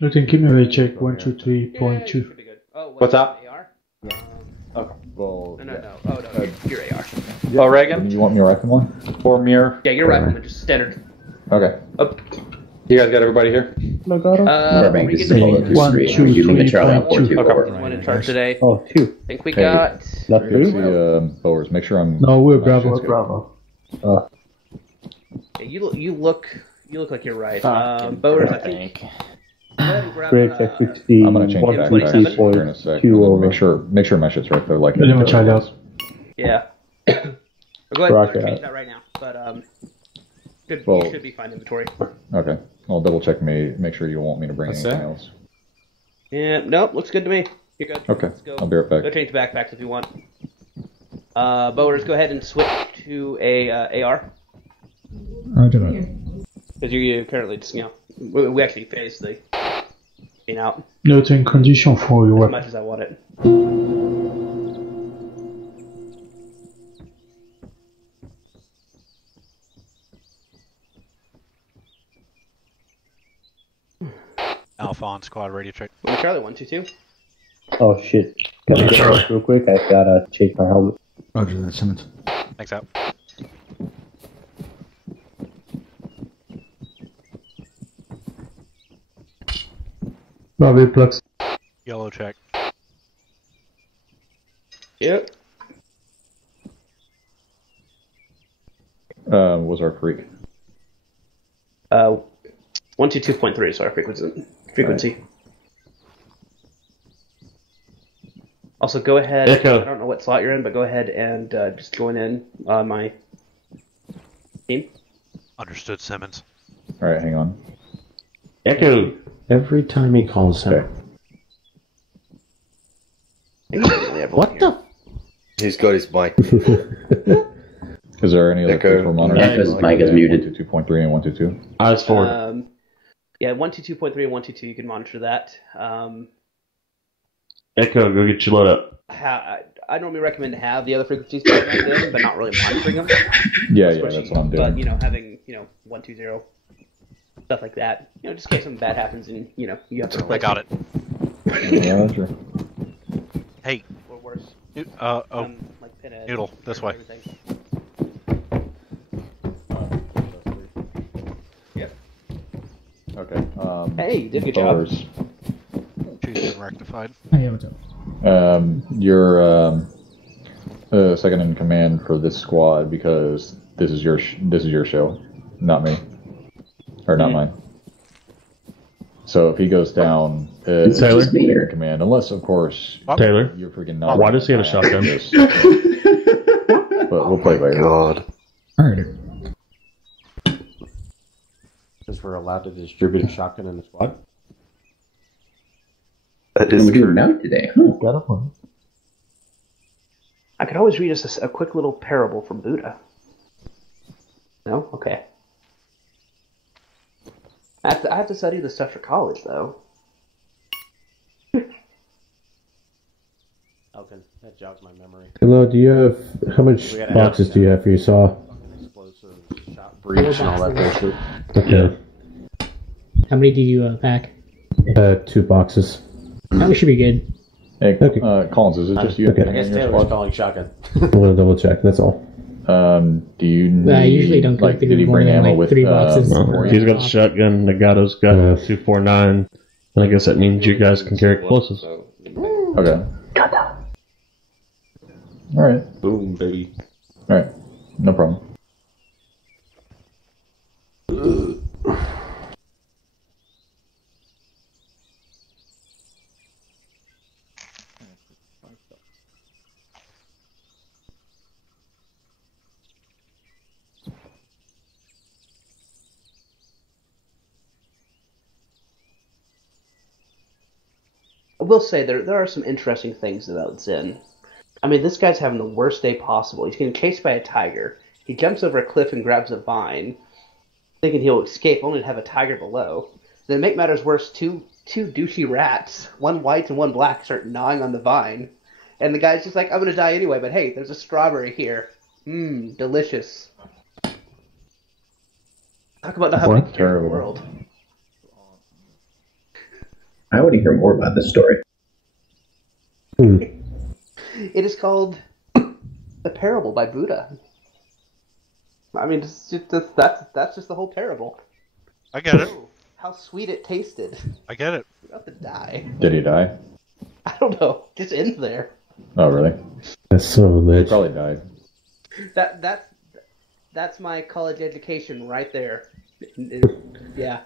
Nothing, give me a check. 123.2. Oh, what's up? AR? Okay. Well, No. Oh, no, you're AR. Oh, Reagan? You want me to rifle one? Or mirror? Yeah, you're rifleman, just standard. Okay. Oh. You guys got everybody here? Burbank, this is Apollo 23. 1, 2, You leave Charlie on 3.2. 424. One in charge today. Oh, two. I think we Hey. got... Bowers, make sure I'm... No, we're my Bravo. shit's good. Yeah, you look like you're right. Bowers, I think... Go ahead and grab, Break check 16. I'm gonna change the backpack here in a sec. Make sure my shit's right though. Like. Anyway, child out. Yeah. Go ahead and change that right now. But good. Well, you should be fine inventory. Okay. I'll double check me. Make sure you don't want me to bring anything else. Yeah. Nope. Looks good to me. You're good. Okay. Let's go. I'll be right back. Go change the backpacks if you want. Bowers, go ahead and switch to a AR. Roger that. Because you currently just we actually phased the out Nothing, condition for your as weapon. much as I want it. Alpha on squad radio check. Charlie 122. Oh shit. Can I get this real quick? I gotta change my helmet. Roger that, Simmons. Thanks out. Bravo plugs. Yellow check. Yep. Was our freak? 122.3 is our frequency. Right. Also, go ahead. Echo. I don't know what slot you're in, but go ahead and just join in on my team. Understood, Simmons. All right, hang on. Echo. Every time he calls him. What the? He's got his mic. Is there any other Echo. for monitoring? Echo's mic is muted. 2.3 and 122. Eyes forward. Yeah, 122.3 and 122. You can monitor that. Echo, go get your load up. I normally recommend to have the other frequencies programmed in, but not really monitoring them. Yeah, that's what I'm doing. But having 120 stuff like that, just in case something bad happens and you have to. I got it. Yeah, that's true. Hey. Or worse. Like Noodle, this way. Yep. Okay. Hey, you did a good job. Choose rectified. Hey, what's up? You're second in command for this squad because this is your show, not me, or not mine. So if he goes down, Taylor, you're in command, unless of course Taylor, you're freaking not. why does he have a shotgun? But we'll play later. God. Alright. Because we're allowed to distribute a shotgun in the squad. That We're is doing true. mount today, huh? Got a one. I could always read us a quick little parable from Buddha. No? Okay. I have to study this stuff for college, though. Elkin, that jogs my memory. Hello, do you have, how much We gotta boxes have- do you have for your saw? Explosive shot breach and all that bullshit. Okay. How many do you pack? 2 boxes. We should be good. Hey, Okay. Collins, is it just you Okay. in I guess your Taylor's squad? calling shotgun. I'm gonna double check, that's all. Do you need, I usually don't go through did he more bring than, ammo like, with 3 boxes. for you? He's He's got the shotgun. Nagato's got 249. And I guess that means you guys can carry explosives. Okay. Alright. Boom, baby. Alright. No problem. I will say there are some interesting things about Zen. I mean, this guy's having the worst day possible. He's getting chased by a tiger. He jumps over a cliff and grabs a vine, thinking he'll escape, only to have a tiger below. Then, to make matters worse, two douchey rats, one white and one black, start gnawing on the vine. And the guy's just like, I'm going to die anyway, but hey, there's a strawberry here. Mmm, delicious. Talk about not having a care in the world. I want to hear more about this story. It is called The Parable by Buddha. I mean, that's just the whole parable. I get it. How sweet it tasted. I get it. You're about to die. Did he die? I don't know. It just ends there. Oh, really? That's so He lit. probably died. That's my college education right there. Yeah.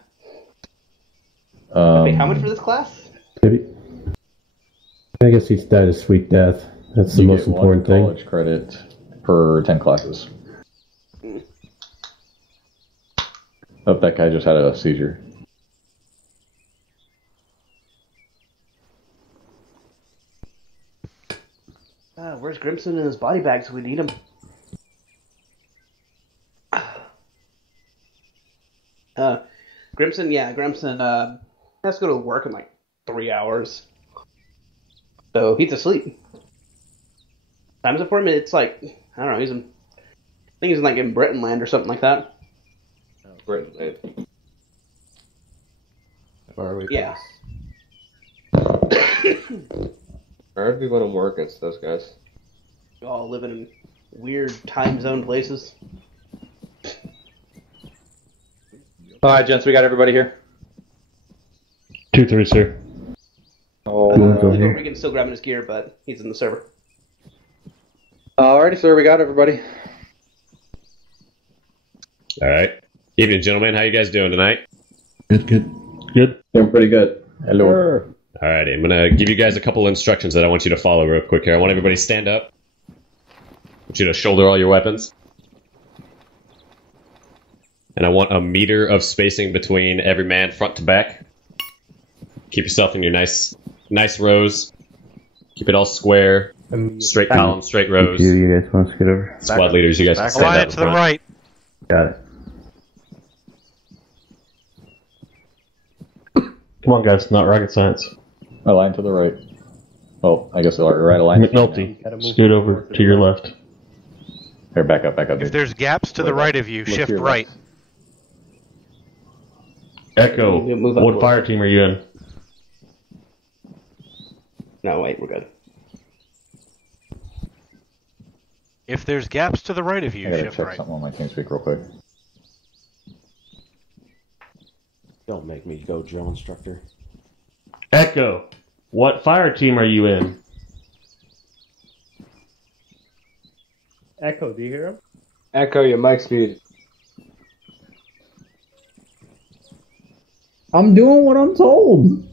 Wait, how much for this class? Maybe. I guess he's died a sweet death. That's the You most get important one thing. college credit per 10 classes. Oh, that guy just had a seizure. Where's Grimson and his body bags? We need him. Grimson has to go to work in like 3 hours. So he's asleep. Time's it for him? It's like, I don't know, I think he's in like in Britain land or something like that. Britain. Where are we? Yeah. Where are people gonna work? It's those guys. You all living in weird time zone places. Alright, gents, we got everybody here. 2-3, sir. Regan's still grabbing his gear, but he's in the server. Alrighty, sir, we got everybody. All right. Evening, gentlemen. How you guys doing tonight? Good, good. Good. Doing pretty good. Hello. All righty. I'm going to give you guys a couple instructions that I want you to follow real quick here. I want everybody to stand up. I want you to shoulder all your weapons. And I want a meter of spacing between every man front to back. Keep yourself in your nice rows. Keep it all square. Straight columns, straight rows. You guys want to get over? Squad leaders, you guys can stand Align out it in to the front. right. Got it. Come on, guys. Not rocket science. A line to the right. Oh, I guess the right line. McNulty, scoot over to your left. Here, back up. If Dude. there's gaps to the right of you, Look to shift your right. Echo, You move up what forward. fire team are you in? No, wait, we're good. If there's gaps to the right of you, I gotta shift check right. something on my TeamSpeak real quick. Don't make me go drill instructor. Echo, what fire team are you in? Echo, do you hear him? Echo, your mic's muted. I'm doing what I'm told.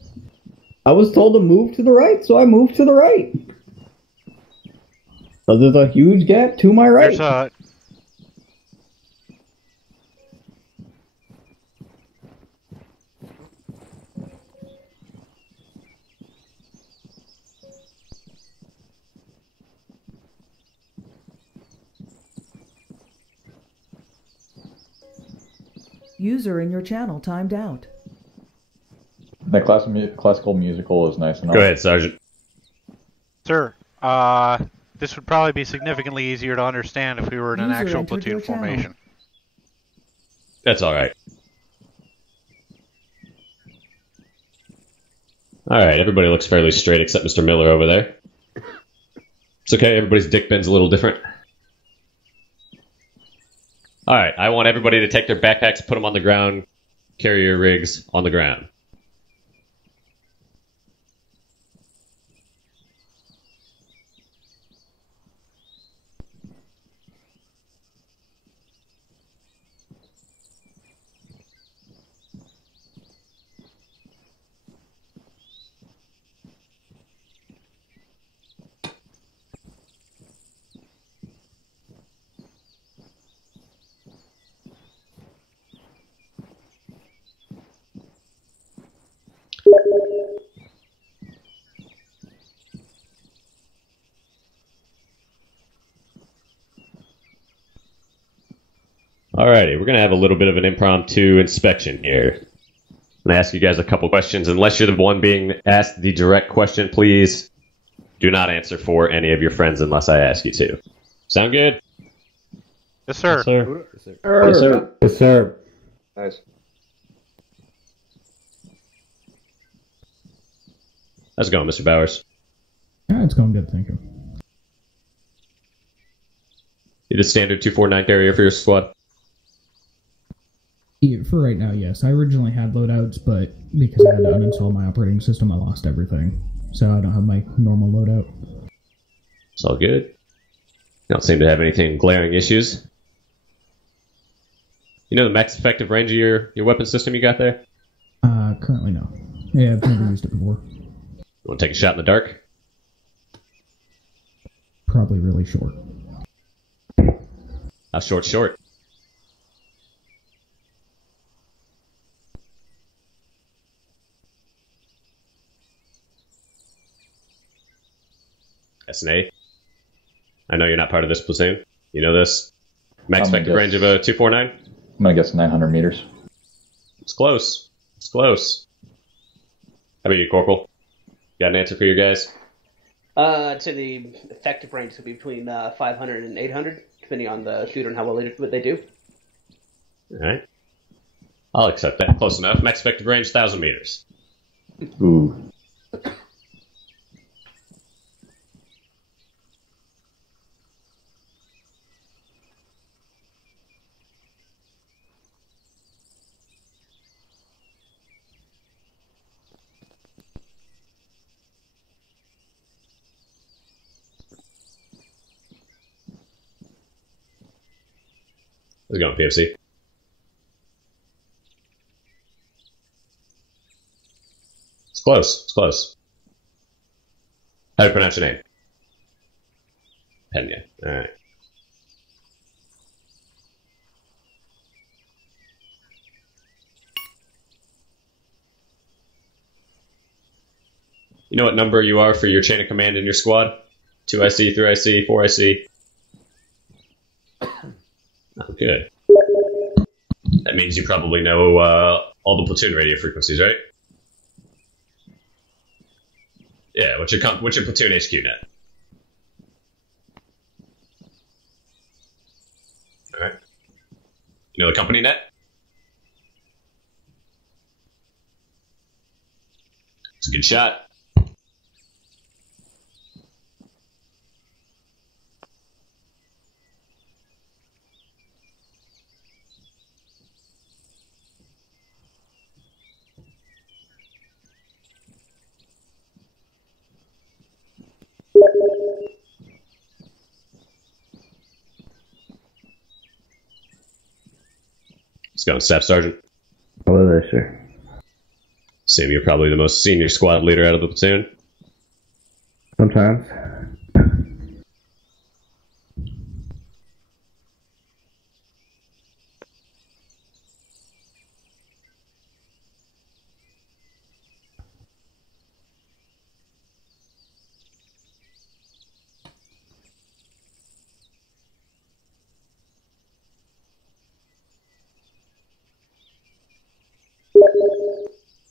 I was told to move to the right, so I moved to the right. So there's a huge gap to my right. There's a User in your channel timed out. That classical musical is nice enough. Go ahead, Sergeant. Sir, this would probably be significantly easier to understand if we were in an User actual entered platoon your channel. formation. That's all right. All right, everybody looks fairly straight except Mr. Miller over there. It's okay, everybody's dick bin's a little different. All right, I want everybody to take their backpacks, put them on the ground, carry your rigs on the ground. Alrighty, we're going to have a little bit of an impromptu inspection here. I'm going to ask you guys a couple questions. Unless you're the one being asked the direct question, please do not answer for any of your friends unless I ask you to. Sound good? Yes, sir. Yes, sir. Yes, sir. Yes, sir. Nice. How's it going, Mr. Bowers? Yeah, it's going good, thank you. You the standard 249 carrier for your squad? Yeah, for right now, yes. I originally had loadouts, but because I had to uninstall my operating system, I lost everything. So I don't have my normal loadout. It's all good. You don't seem to have anything glaring issues. You know the max effective range of your weapon system you got there? Currently no. Yeah, I've never used it before. You want to take a shot in the dark? Probably really short. How short? S&A. I know you're not part of this platoon. You know this? Max effective range of a 249? I'm going to guess 900 meters. It's close. It's close. How about you, Corporal? Got an answer for your guys? I'd say the effective range could be between 500 and 800, depending on the shooter and how well they do. Alright. I'll accept that. Close enough. Max effective range, 1,000 meters. Ooh. How's it going, PFC? It's close. It's close. How do you pronounce your name? Pena. Alright. You know what number you are for your chain of command in your squad? 2IC, 3IC, 4IC? Oh, good. That means you probably know all the platoon radio frequencies, right? Yeah, what's your platoon HQ net? Alright. You know the company net? It's a good shot. Let's go, Staff Sergeant. Hello there, sir. Assume you're probably the most senior squad leader out of the platoon. Sometimes.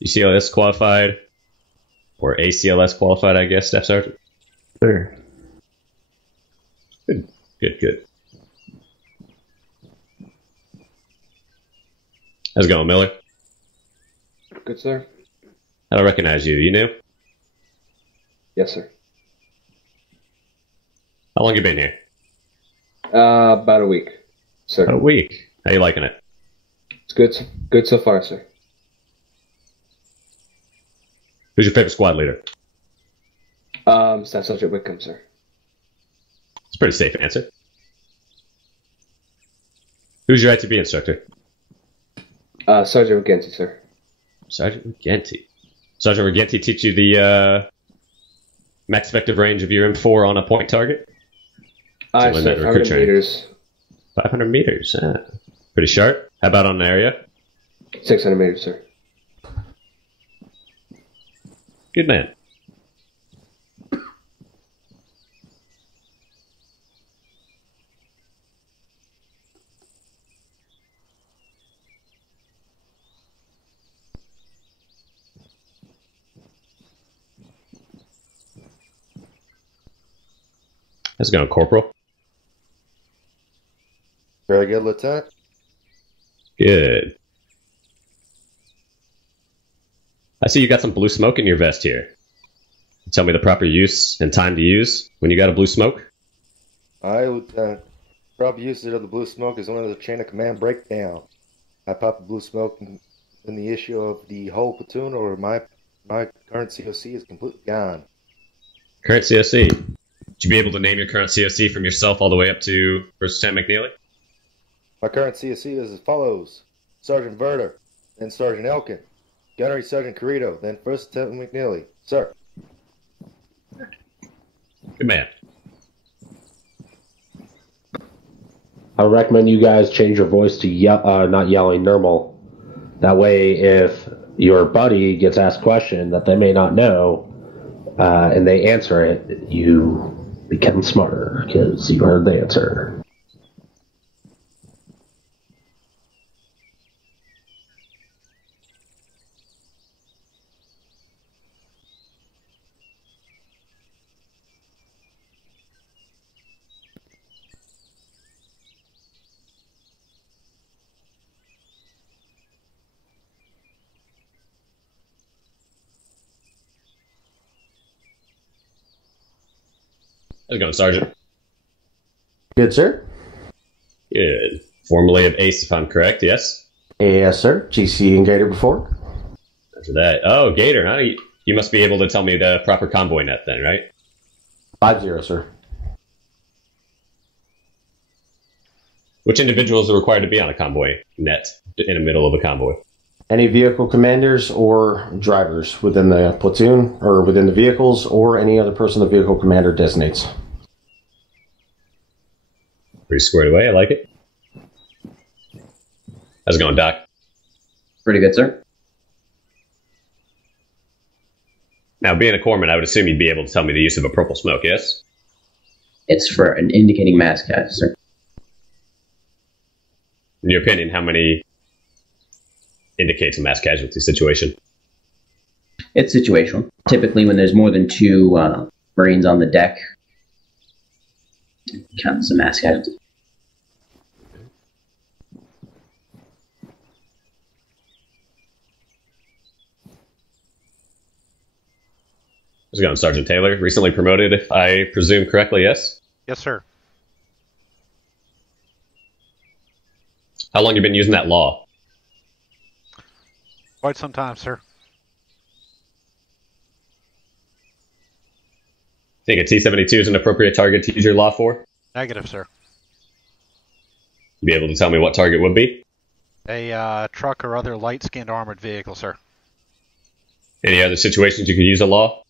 UCLS qualified, or ACLS qualified, I guess, Staff Sergeant? Sure. Good, good, good. How's it going, Miller? Good, sir. I don't recognize you. You new? Yes, sir. How long you been here? About a week, sir. A week. How you liking it? It's good. Good so far, sir. Who's your favorite squad leader? Staff Sergeant Wickham, sir. It's a pretty safe answer. Who's your ITB instructor? Sergeant McGinty, sir. Sergeant McGinty. Sergeant McGinty teach you the max effective range of your M4 on a point target? Aye, sir. 500 meters. 500 meters. Pretty sharp. How about on an area? 600 meters, sir. Good man. How's it going, Corporal? Very good, Lieutenant. Good. I see you got some blue smoke in your vest here. Tell me the proper use and time to use when you got a blue smoke. I would proper usage of the blue smoke is when the chain of command breakdown. I pop the blue smoke in the issue of the whole platoon, or my current COC is completely gone. Current COC. Would you be able to name your current COC from yourself all the way up to First Lieutenant McNeely? My current COC is as follows: Sergeant Verter, then Sergeant Elkin, Gunnery Sergeant Carrito, then First Lieutenant McNeely. Sir. Good man. I recommend you guys change your voice to not yelling normal. That way, if your buddy gets asked a question that they may not know, and they answer it, you become smarter because you heard the answer. How's it going, Sergeant? Good, sir. Good. Formerly of ACE, if I'm correct, yes? Yes, sir. GC and Gator before. After that. Oh, Gator, huh? You must be able to tell me the proper convoy net then, right? 5-0, sir. Which individuals are required to be on a convoy net in the middle of a convoy? Any vehicle commanders or drivers within the platoon or within the vehicles, or any other person the vehicle commander designates. Pretty squared away. I like it. How's it going, Doc? Pretty good, sir. Now, being a corpsman, I would assume you'd be able to tell me the use of a purple smoke, yes? It's for an indicating mass casualty, sir. In your opinion, how many indicates a mass casualty situation? It's situational. Typically, when there's more than 2 Marines on the deck, it counts as a mass casualty. How's it going, Sergeant Taylor? Recently promoted, if I presume correctly, yes? Yes, sir. How long have you been using that law? Quite some time, sir. Think a T-72 is an appropriate target to use your law for? Negative, sir. You be able to tell me what target would be? A truck or other light-skinned armored vehicle, sir. Any other situations you could use a law?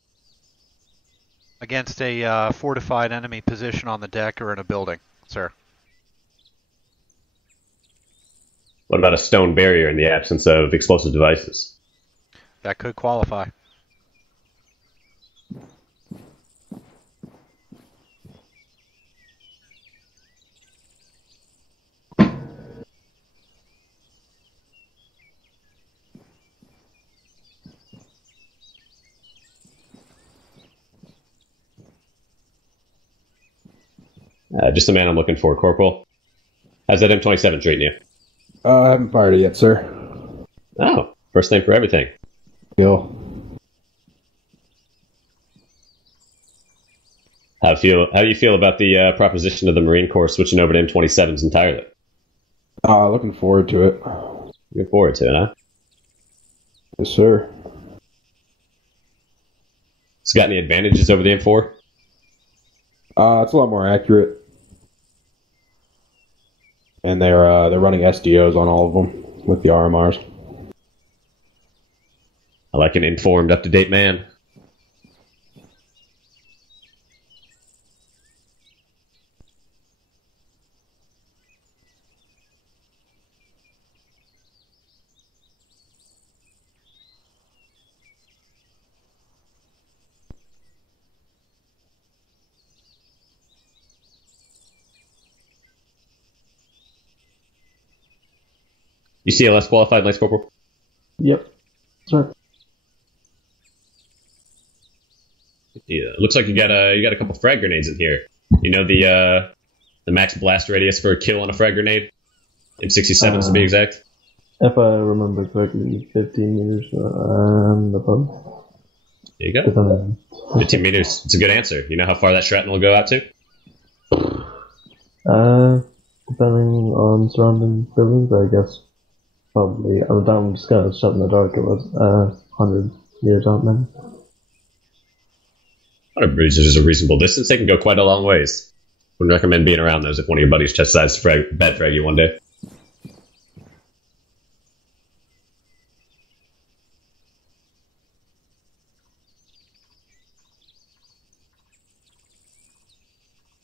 Against a fortified enemy position on the deck or in a building, sir. What about a stone barrier in the absence of explosive devices? That could qualify. Just the man I'm looking for, Corporal. How's that M27 treating you? I haven't fired it yet, sir. Oh, first name for everything. Deal. How do you feel about the proposition of the Marine Corps switching over to M27s entirely? Looking forward to it. Looking forward to it, huh? Yes, sir. It's got any advantages over the M4? It's a lot more accurate. And they're running SDOs on all of them with the RMRs. I like an informed, up-to-date man. You CLS qualified, Lance Corporal? Yep. Sir. Yeah, looks like you got a couple frag grenades in here. You know the max blast radius for a kill on a frag grenade? M67s to be exact. If I remember correctly, 15 meters above. There you go. 15 meters. It's a good answer. You know how far that shrapnel will go out to? Depending on surrounding buildings, I guess probably. I'm just kind of shot in the dark. It was 100 meters out, man. 100 meters is a reasonable distance. They can go quite a long ways. Wouldn't recommend being around those if one of your buddies just decides to bad frag you one day.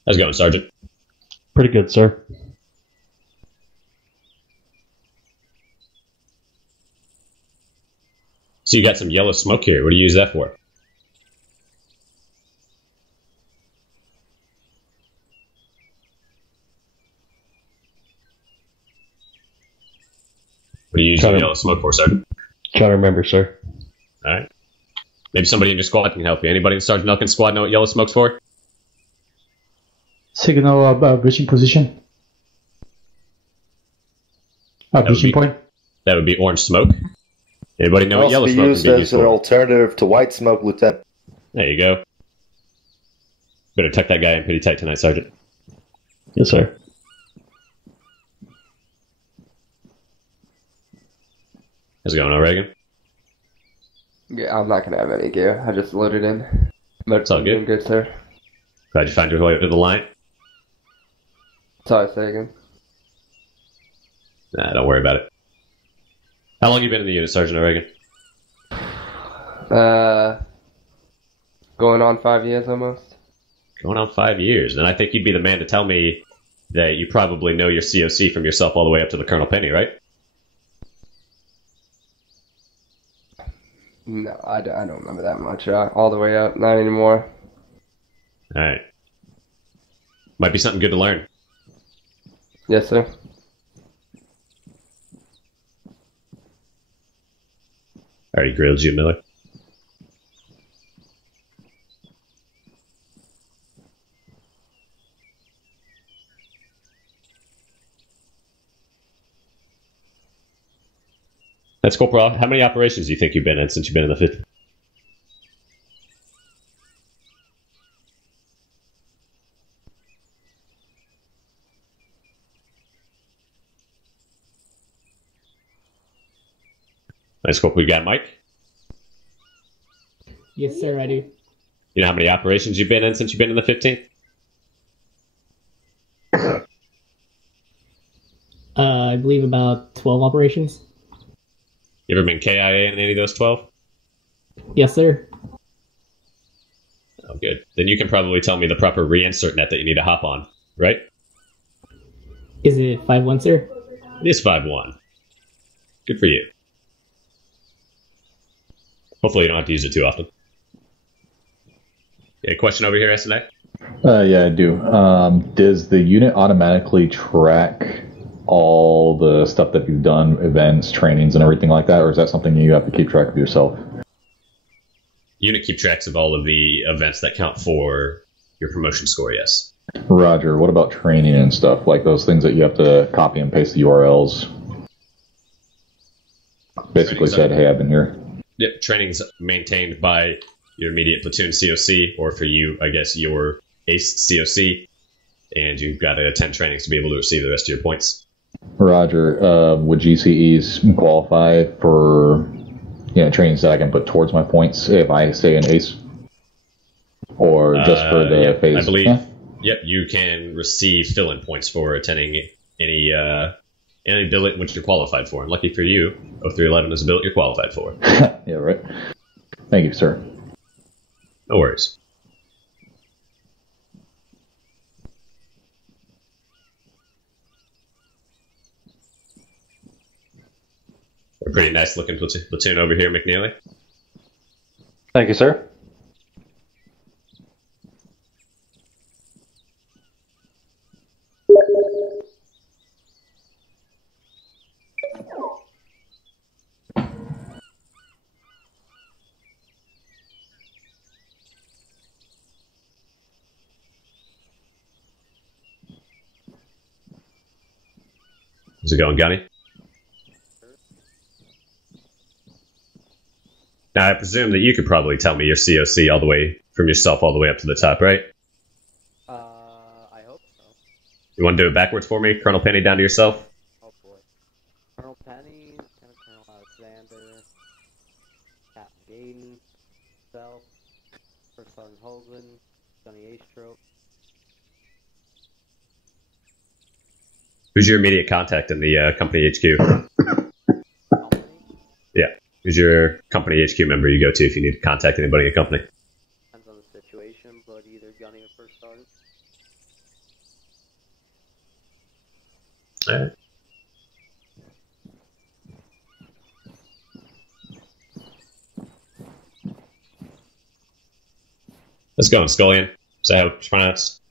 How's it going, Sergeant? Pretty good, sir. So you got some yellow smoke here. What do you use that for? What do you use the yellow smoke for, Sergeant? Trying to remember, sir. Alright. Maybe somebody in your squad can help you. Anybody in Sergeant Elkin's squad know what yellow smoke's for? Signal breaching position. Breaching point. That would be orange smoke. Anybody know what yellow smoke used as an alternative to white smoke, Lieutenant. There you go. Better tuck that guy in pretty tight tonight, Sergeant. Yes, sir. How's it going, O'Regan? Yeah, I'm not gonna have any gear. I just loaded in. But it's all good. Good, sir. Glad you found your way to the line. Sorry, say again. Nah, don't worry about it. How long have you been in the unit, Sergeant O'Regan? Going on 5 years almost. Going on 5 years. And I think you'd be the man to tell me that you probably know your COC from yourself all the way up to the Colonel Penny, right? No, I don't remember that much. All the way up, not anymore. Alright. Might be something good to learn. Yes, sir. Already grilled you, Miller. That's Corporal. How many operations do you think you've been in since you've been in the 50? Nice, Corporal. You got Mike? Yes, sir, I do. You know how many operations you've been in since you've been in the 15th? I believe about 12 operations. You ever been KIA in any of those 12? Yes, sir. Oh, good. Then you can probably tell me the proper reinsert net that you need to hop on, right? Is it 5-1, sir? It is 5-1. Good for you. Hopefully you don't have to use it too often. Yeah, question over here, SNA? Yeah, I do. Does the unit automatically track all the stuff that you've done, events, trainings, and everything like that, or is that something you have to keep track of yourself? Unit keep tracks of all of the events that count for your promotion score, yes. Roger. What about training and stuff, like those things that you have to copy and paste the URLs? Basically said, hey, I've been here. Yep, training's maintained by your immediate platoon COC, or for you, I guess, your ace COC, and you've got to attend trainings to be able to receive the rest of your points. Roger. Would GCEs qualify for trainings that I can put towards my points if I stay in ace? Or just for the phase? I believe, yep, you can receive fill-in points for attending any billet in which you're qualified for. And lucky for you, 0311 is a billet you're qualified for. Yeah, right. Thank you, sir. No worries. A pretty nice looking platoon over here, McNeely. Thank you, sir. How's it going, Gunny? Now, I presume that you could probably tell me your COC all the way from yourself all the way up to the top, right? I hope so. You want to do it backwards for me? Colonel Penny down to yourself? Oh boy. Colonel Penny, Lieutenant Colonel Alexander, Captain Gaden, self, First Sergeant Hogan, Johnny H. Trope. Who's your immediate contact in the company HQ? Yeah. Who's your company HQ member you go to if you need to contact anybody in the company? Depends on the situation, but either Gunny or First Sergeant. Alright. Let's go on, Scullion. Is that how it's pronounced?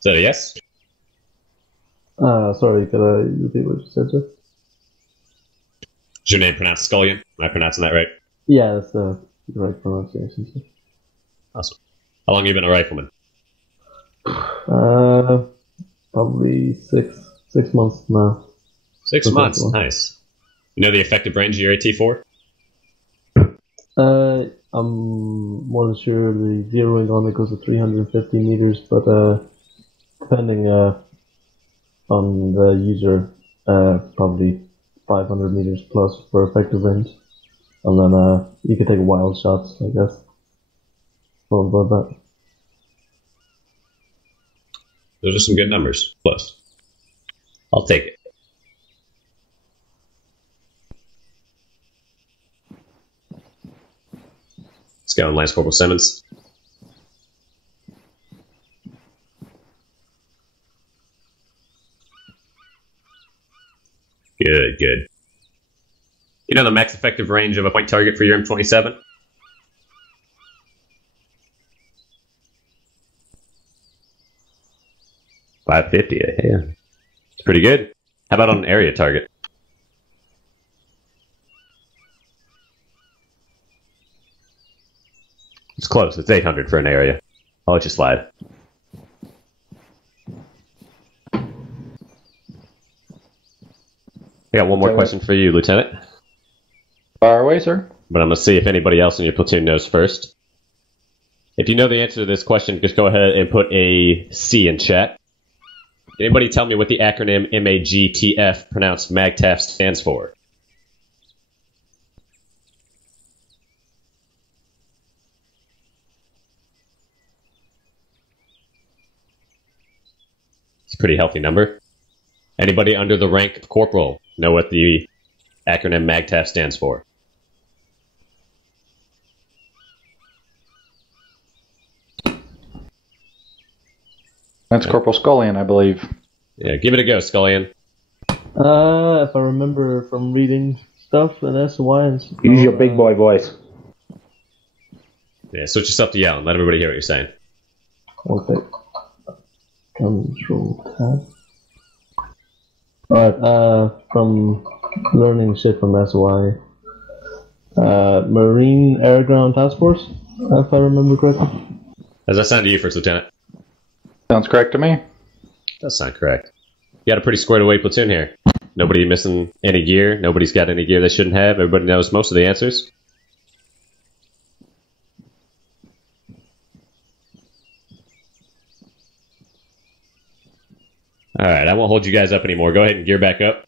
Is that a yes? Sorry, could I repeat what you said, sir? Is your name pronounced Scullion? Am I pronouncing that right? Yeah, that's the right pronunciation, sir. Awesome. How long have you been a rifleman? Probably six months now. 6 months, nice. You know the effective range of your AT-4? I'm more than sure the zeroing on it goes to 350 meters, but depending on the user, probably 500 meters plus for effective range. And then you can take wild shots, I guess. What about that? Those are some good numbers. Plus. I'll take it. Let's go on Lance Corporal Simmons. Good, good. You know the max effective range of a point target for your M27? .550, yeah. It's pretty good. How about on an area target? It's close. It's 800 for an area. I'll let you slide. I got one more question for you, Lieutenant. Fire away, sir. But I'm going to see if anybody else in your platoon knows first. If you know the answer to this question, just go ahead and put a C in chat. Anybody tell me what the acronym MAGTF, pronounced MAGTF, stands for? It's a pretty healthy number. Anybody under the rank of corporal know what the acronym MAGTF stands for? That's Corporal Scullion, I believe. Yeah, give it a go, Scullion. If I remember from reading stuff in SOI and stuff. Use your big boy voice. Yeah, switch yourself to yelling. Let everybody hear what you're saying. Okay. Control tab. Alright, from learning shit from SOI. Marine Air Ground Task Force, if I remember correctly. Does that sound to you, First Lieutenant? Sounds correct to me. Does sound correct. You got a pretty squared away platoon here. Nobody missing any gear. Nobody's got any gear they shouldn't have. Everybody knows most of the answers. Alright, I won't hold you guys up anymore. Go ahead and gear back up.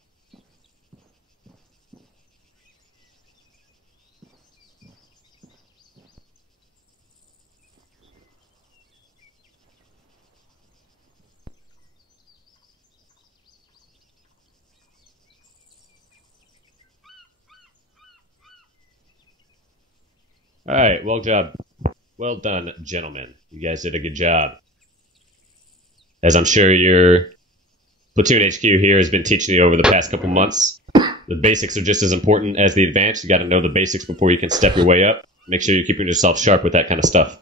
Alright, well done, gentlemen. You guys did a good job. As I'm sure your platoon HQ here has been teaching you over the past couple months, the basics are just as important as the advanced. You got to know the basics before you can step your way up. Make sure you're keeping yourself sharp with that kind of stuff.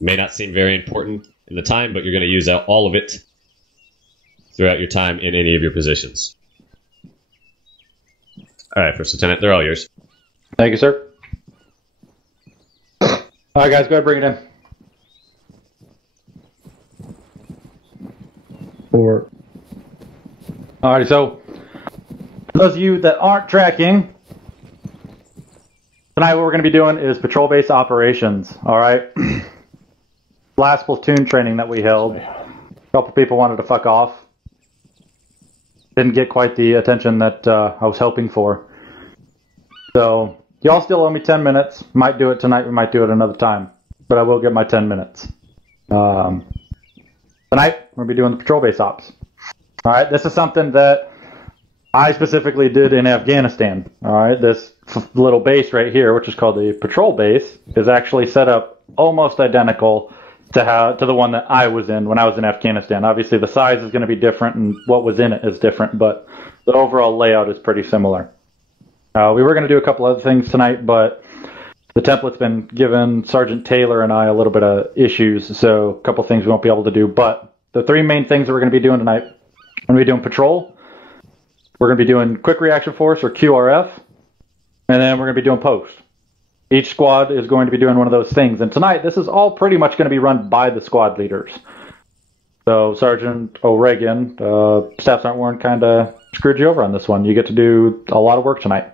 It may not seem very important in the time, but you're going to use all of it throughout your time in any of your positions. Alright, First Lieutenant, they're all yours. Thank you, sir. Alright, guys, go ahead and bring it in. 4. Alrighty, so For those of you that aren't tracking, tonight what we're going to be doing is patrol base operations, all right? Last platoon training that we held, a couple people wanted to fuck off. Didn't get quite the attention that I was hoping for. So, y'all still owe me 10 minutes. Might do it tonight, we might do it another time. But I will get my 10 minutes. Tonight, we're going to be doing the patrol base ops. All right, this is something that I specifically did in Afghanistan. All right, this little base right here, which is called the patrol base, is actually set up almost identical to the one that I was in when I was in Afghanistan. Obviously, the size is going to be different, and what was in it is different, but the overall layout is pretty similar. We were going to do a couple other things tonight, but the template's been given Sergeant Taylor and I a little bit of issues, so a couple things we won't be able to do. But the three main things that we're going to be doing tonight, we're going to be doing patrol, we're going to be doing quick reaction force or QRF, and then we're going to be doing post. Each squad is going to be doing one of those things. And tonight, this is all pretty much going to be run by the squad leaders. So Sergeant O'Regan, Staff Sergeant Warren kind of screwed you over on this one. You get to do a lot of work tonight.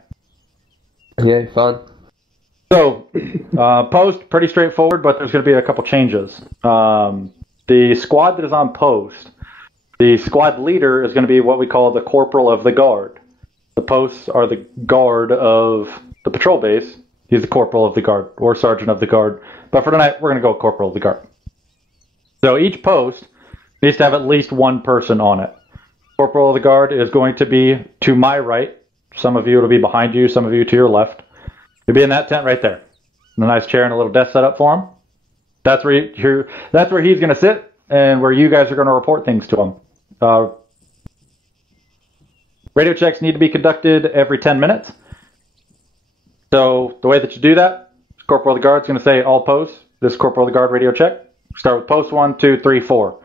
Yeah, fun. So, post, pretty straightforward, but there's going to be a couple changes. The squad that is on post, the squad leader is going to be what we call the corporal of the guard. The posts are the guard of the patrol base. He's the corporal of the guard, or sergeant of the guard. But for tonight, we're going to go corporal of the guard. So each post needs to have at least one person on it. Corporal of the guard is going to be to my right. Some of you will be behind you, some of you to your left. You'll be in that tent right there. And a nice chair and a little desk set up for him. That's where that's where he's going to sit, and where you guys are going to report things to him. Radio checks need to be conducted every 10 minutes. So the way that you do that, Corporal of the Guard is going to say all posts. This Corporal of the Guard radio check. Start with post 1, 2, 3, 4.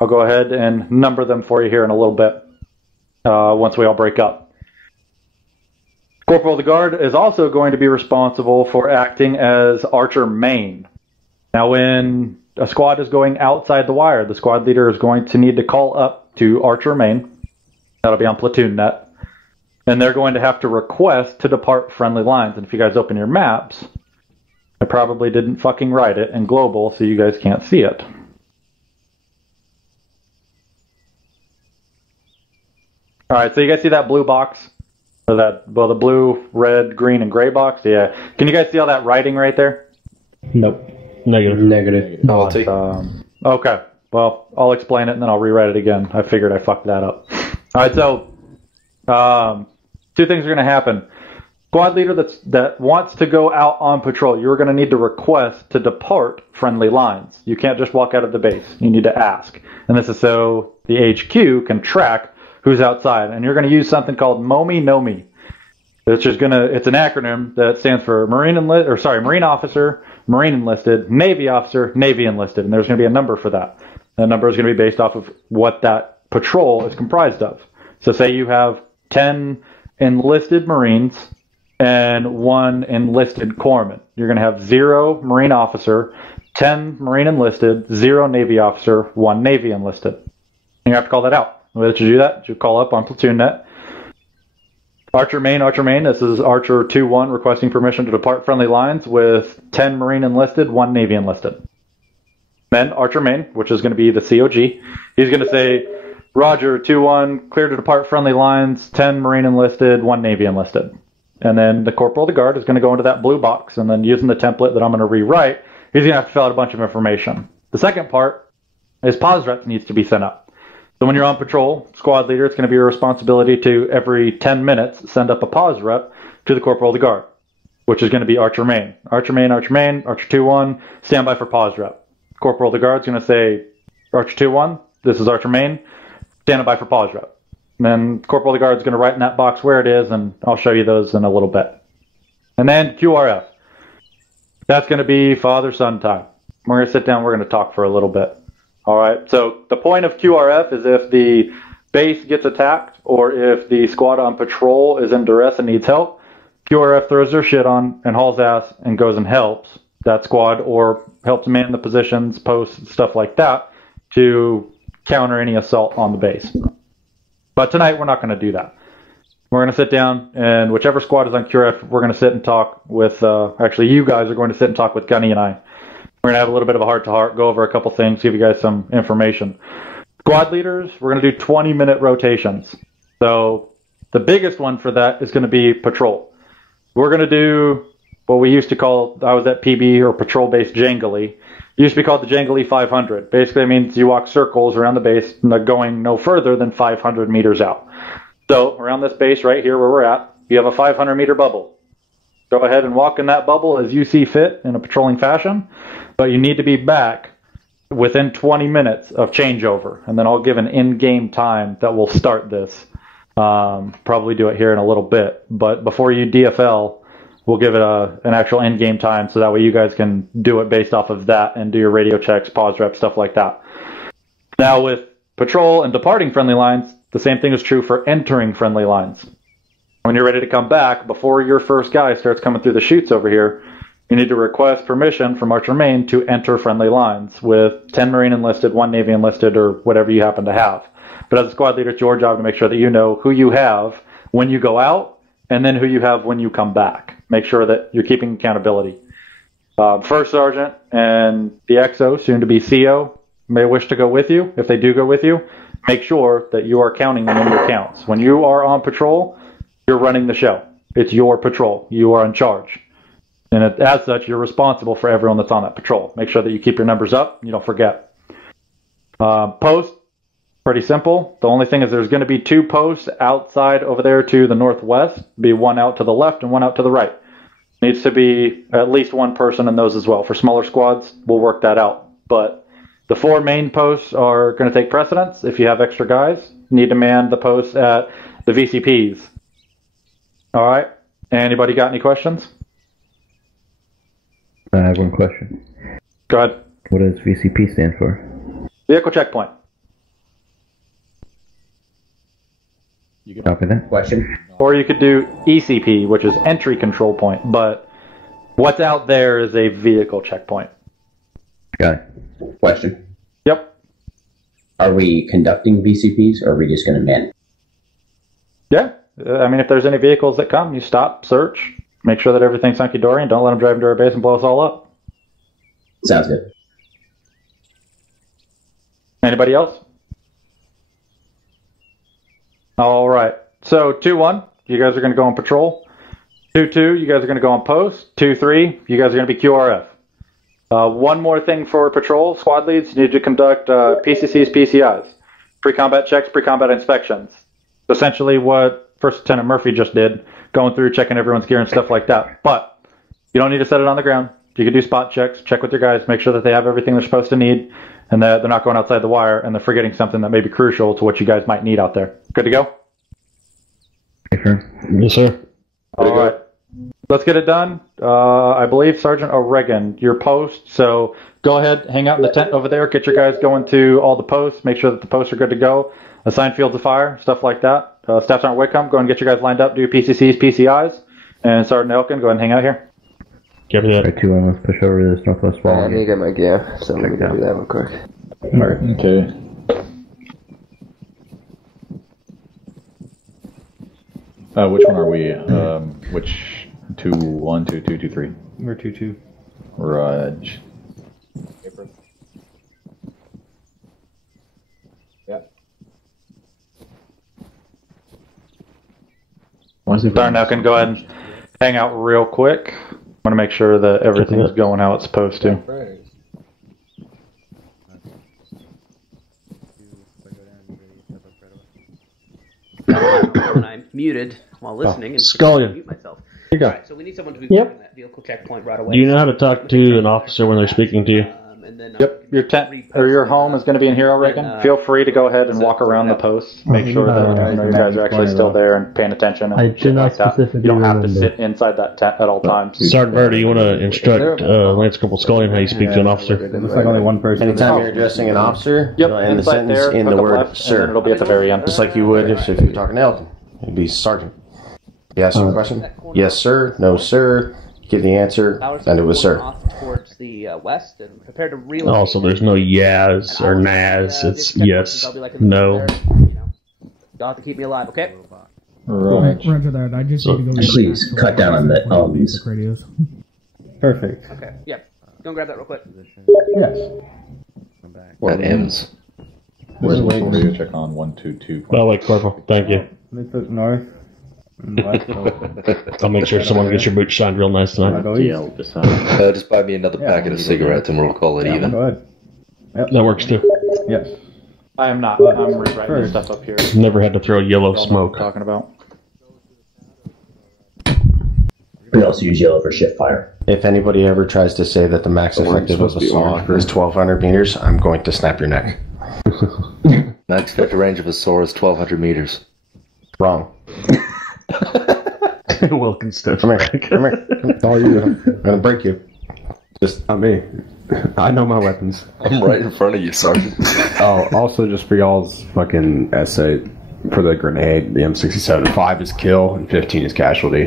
I'll go ahead and number them for you here in a little bit once we all break up. Corporal of the Guard is also going to be responsible for acting as Archer Main. Now when a squad is going outside the wire, the squad leader is going to need to call up to Archer Main. That'll be on Platoon Net. And they're going to have to request to depart friendly lines. And if you guys open your maps, I probably didn't fucking write it in global, so you guys can't see it. Alright, so you guys see that blue box? Or the blue, red, green, and gray box? Yeah. Can you guys see all that writing right there? Nope. Negative. Okay. Well, I'll explain it and then I'll rewrite it again. I figured I fucked that up. Alright, so two things are going to happen. Squad leader that wants to go out on patrol, you're going to need to request to depart friendly lines. You can't just walk out of the base. You need to ask. And this is so the HQ can track who's outside. And you're going to use something called MOMI-NOMI. It's an acronym that stands for Marine Officer, Marine Enlisted, Navy Officer, Navy Enlisted. And there's going to be a number for that. That number is going to be based off of what that patrol is comprised of. So say you have 10 enlisted Marines and 1 enlisted corpsman. You're going to have 0 Marine officer, 10 Marine enlisted, 0 Navy officer, 1 Navy enlisted. And you have to call that out. The way that you do that, you call up on Platoon Net. Archer Main, this is Archer 2-1 requesting permission to depart friendly lines with 10 Marine enlisted, 1 Navy enlisted. Then Archer Main, which is going to be the COG, he's going to say, Roger, 2-1, clear to depart friendly lines, 10 Marine enlisted, 1 Navy enlisted. And then the Corporal of the Guard is going to go into that blue box, and then using the template that I'm going to rewrite, he's going to have to fill out a bunch of information. The second part is pause reps needs to be sent up. So when you're on patrol, squad leader, it's going to be your responsibility to, every 10 minutes, send up a pause rep to the Corporal of the Guard, which is going to be Archer Main. Archer 2-1, stand by for pause rep. Corporal of the Guard is going to say, Archer 2-1, this is Archer Main, stand by for pause rep. And then Corporal of the Guard is going to write in that box where it is, and I'll show you those in a little bit. And then QRF. That's going to be father-son time. We're going to sit down, we're going to talk for a little bit. Alright, so the point of QRF is if the base gets attacked, or if the squad on patrol is in duress and needs help, QRF throws their shit on and hauls ass and goes and helps that squad, or helps man the positions, posts, stuff like that, to counter any assault on the base. But tonight we're not going to do that. We're going to sit down, and whichever squad is on QRF, we're going to sit and talk with, actually, you guys are going to sit and talk with Gunny and I. We're going to have a little bit of a heart-to-heart, go over a couple things, give you guys some information. Squad leaders, we're going to do 20-minute rotations. So the biggest one for that is going to be patrol. We're going to do what we used to call, I was at PB or patrol-based jangly. It used to be called the jangly 500. Basically, it means you walk circles around the base, going no further than 500 meters out. So around this base right here where we're at, you have a 500-meter bubble. Go ahead and walk in that bubble as you see fit in a patrolling fashion, but you need to be back within 20 minutes of changeover, and then I'll give an in-game time that will start this. Probably do it here in a little bit, but before you DFL, we'll give it an actual in-game time, so that way you guys can do it based off of that and do your radio checks, pause reps, stuff like that. Now with patrol and departing friendly lines, the same thing is true for entering friendly lines. When you're ready to come back, before your first guy starts coming through the chutes over here, you need to request permission from Archer Main to enter friendly lines with 10 Marine enlisted, 1 Navy enlisted, or whatever you happen to have. But as a squad leader, it's your job to make sure that you know who you have when you go out, and then who you have when you come back. Make sure that you're keeping accountability. First Sergeant and the XO, soon to be CO, may wish to go with you. If they do go with you, make sure that you are counting them in your counts. When you are on patrol, you're running the show. It's your patrol. You are in charge. And as such, you're responsible for everyone that's on that patrol. Make sure that you keep your numbers up. You don't forget. Post, pretty simple. The only thing is there's going to be 2 posts outside over there to the northwest. Be 1 out to the left and 1 out to the right. Needs to be at least 1 person in those as well. For smaller squads, we'll work that out. But the 4 main posts are going to take precedence. If you have extra guys, you need to man the posts at the VCPs. All right. Anybody got any questions? I have one question. Go ahead. What does VCP stand for? Vehicle checkpoint. You can copy that. Question. Or you could do ECP, which is entry control point. But what's out there is a vehicle checkpoint. Got it. Question. Yep. Are we conducting VCPs, or are we just going to man? Yeah. I mean, if there's any vehicles that come, you stop, search, make sure that everything's hunky-dory, and don't let them drive into our base and blow us all up. Sounds good. Anybody else? All right. So 2-1, you guys are going to go on patrol. 2-2, you guys are going to go on post. 2-3, you guys are going to be QRF. One more thing for patrol, squad leads, you need to conduct PCCs, PCIs, pre-combat checks, pre-combat inspections. Essentially what First Lieutenant Murphy just did, going through, checking everyone's gear and stuff like that. But you don't need to set it on the ground. You can do spot checks, check with your guys, make sure that they have everything they're supposed to need, and that they're not going outside the wire, and they're forgetting something that may be crucial to what you guys might need out there. Good to go? Yes, sir. All right. Let's get it done. I believe Sergeant O'Regan, your post. So go ahead, hang out in the tent over there, get your guys going to all the posts, make sure that the posts are good to go, assign fields of fire, stuff like that. Staff Sergeant Whitcomb, go ahead and get your guys lined up, do PCCs, PCIs, and Sergeant Elkin, go ahead and hang out here. Copy that. Right, 2-1, let's push over to this northwest wall. I need to get my gear, so I'm going to do that real quick. Alright. Okay. Which one are we? Which 2-1, 2-2, 2-3? We're 2-2. Raj. Sergeant Elkin, go ahead and hang out real quick. I want to make sure that everything's going how it's supposed to. When I'm muted while listening and Scullion. mute myself. You go. Alright, so we need someone to be guarding that vehicle checkpoint right away. Do you know how to talk to an officer when they're speaking to you? Yep, your tent or your home is going to be in here, Reagan. Feel free to go ahead and walk around the posts. Make sure that you guys are actually still there and paying attention. And I did not specifically. You don't have to sit inside that tent at all times. Sergeant Verdi, you want to instruct Lance Corporal Scullion how you speak to an officer? Looks like only one person. Anytime you're addressing an officer, yep, you'll end the sentence there, in the word left, sir. And it'll be at the very end. Just like you would if you're talking to Elton. It'd be Sergeant. You ask him a question? Yes, sir. No, sir. Give the answer, and it was sir. Towards the west and prepare to relocate. Also, there's no yas or nas. It's yes, no. Y'all have to keep me alive, okay? Right. Roger that. I just need to go. get Please cut down on the basic radios. Perfect. Okay, yeah. Go and grab that real quick. Yes. That ends. Where's the radio check on 122? Well, like Corporal, thank you. Let me put north. And west. I'll make sure someone gets your boots shined real nice tonight. Just buy me another packet of cigarettes and we'll call it even. Go ahead. Yep. That works too. Yes. I am not. I'm rewriting this stuff up here. Never had to throw yellow Don't know smoke. what we're talking about. We also use yellow for shift fire. If anybody ever tries to say that the max effective of a SOC is 1,200 meters, I'm going to snap your neck. Max effective range of a SOAR is 1,200 meters. Wrong. Wilkinson. Come here. Come here. All you. I'm going to break you. Just not me. I know my weapons. I'm right in front of you, Sergeant. Oh, also just for y'all's fucking essay for the grenade, the M67, 5 is kill and 15 is casualty.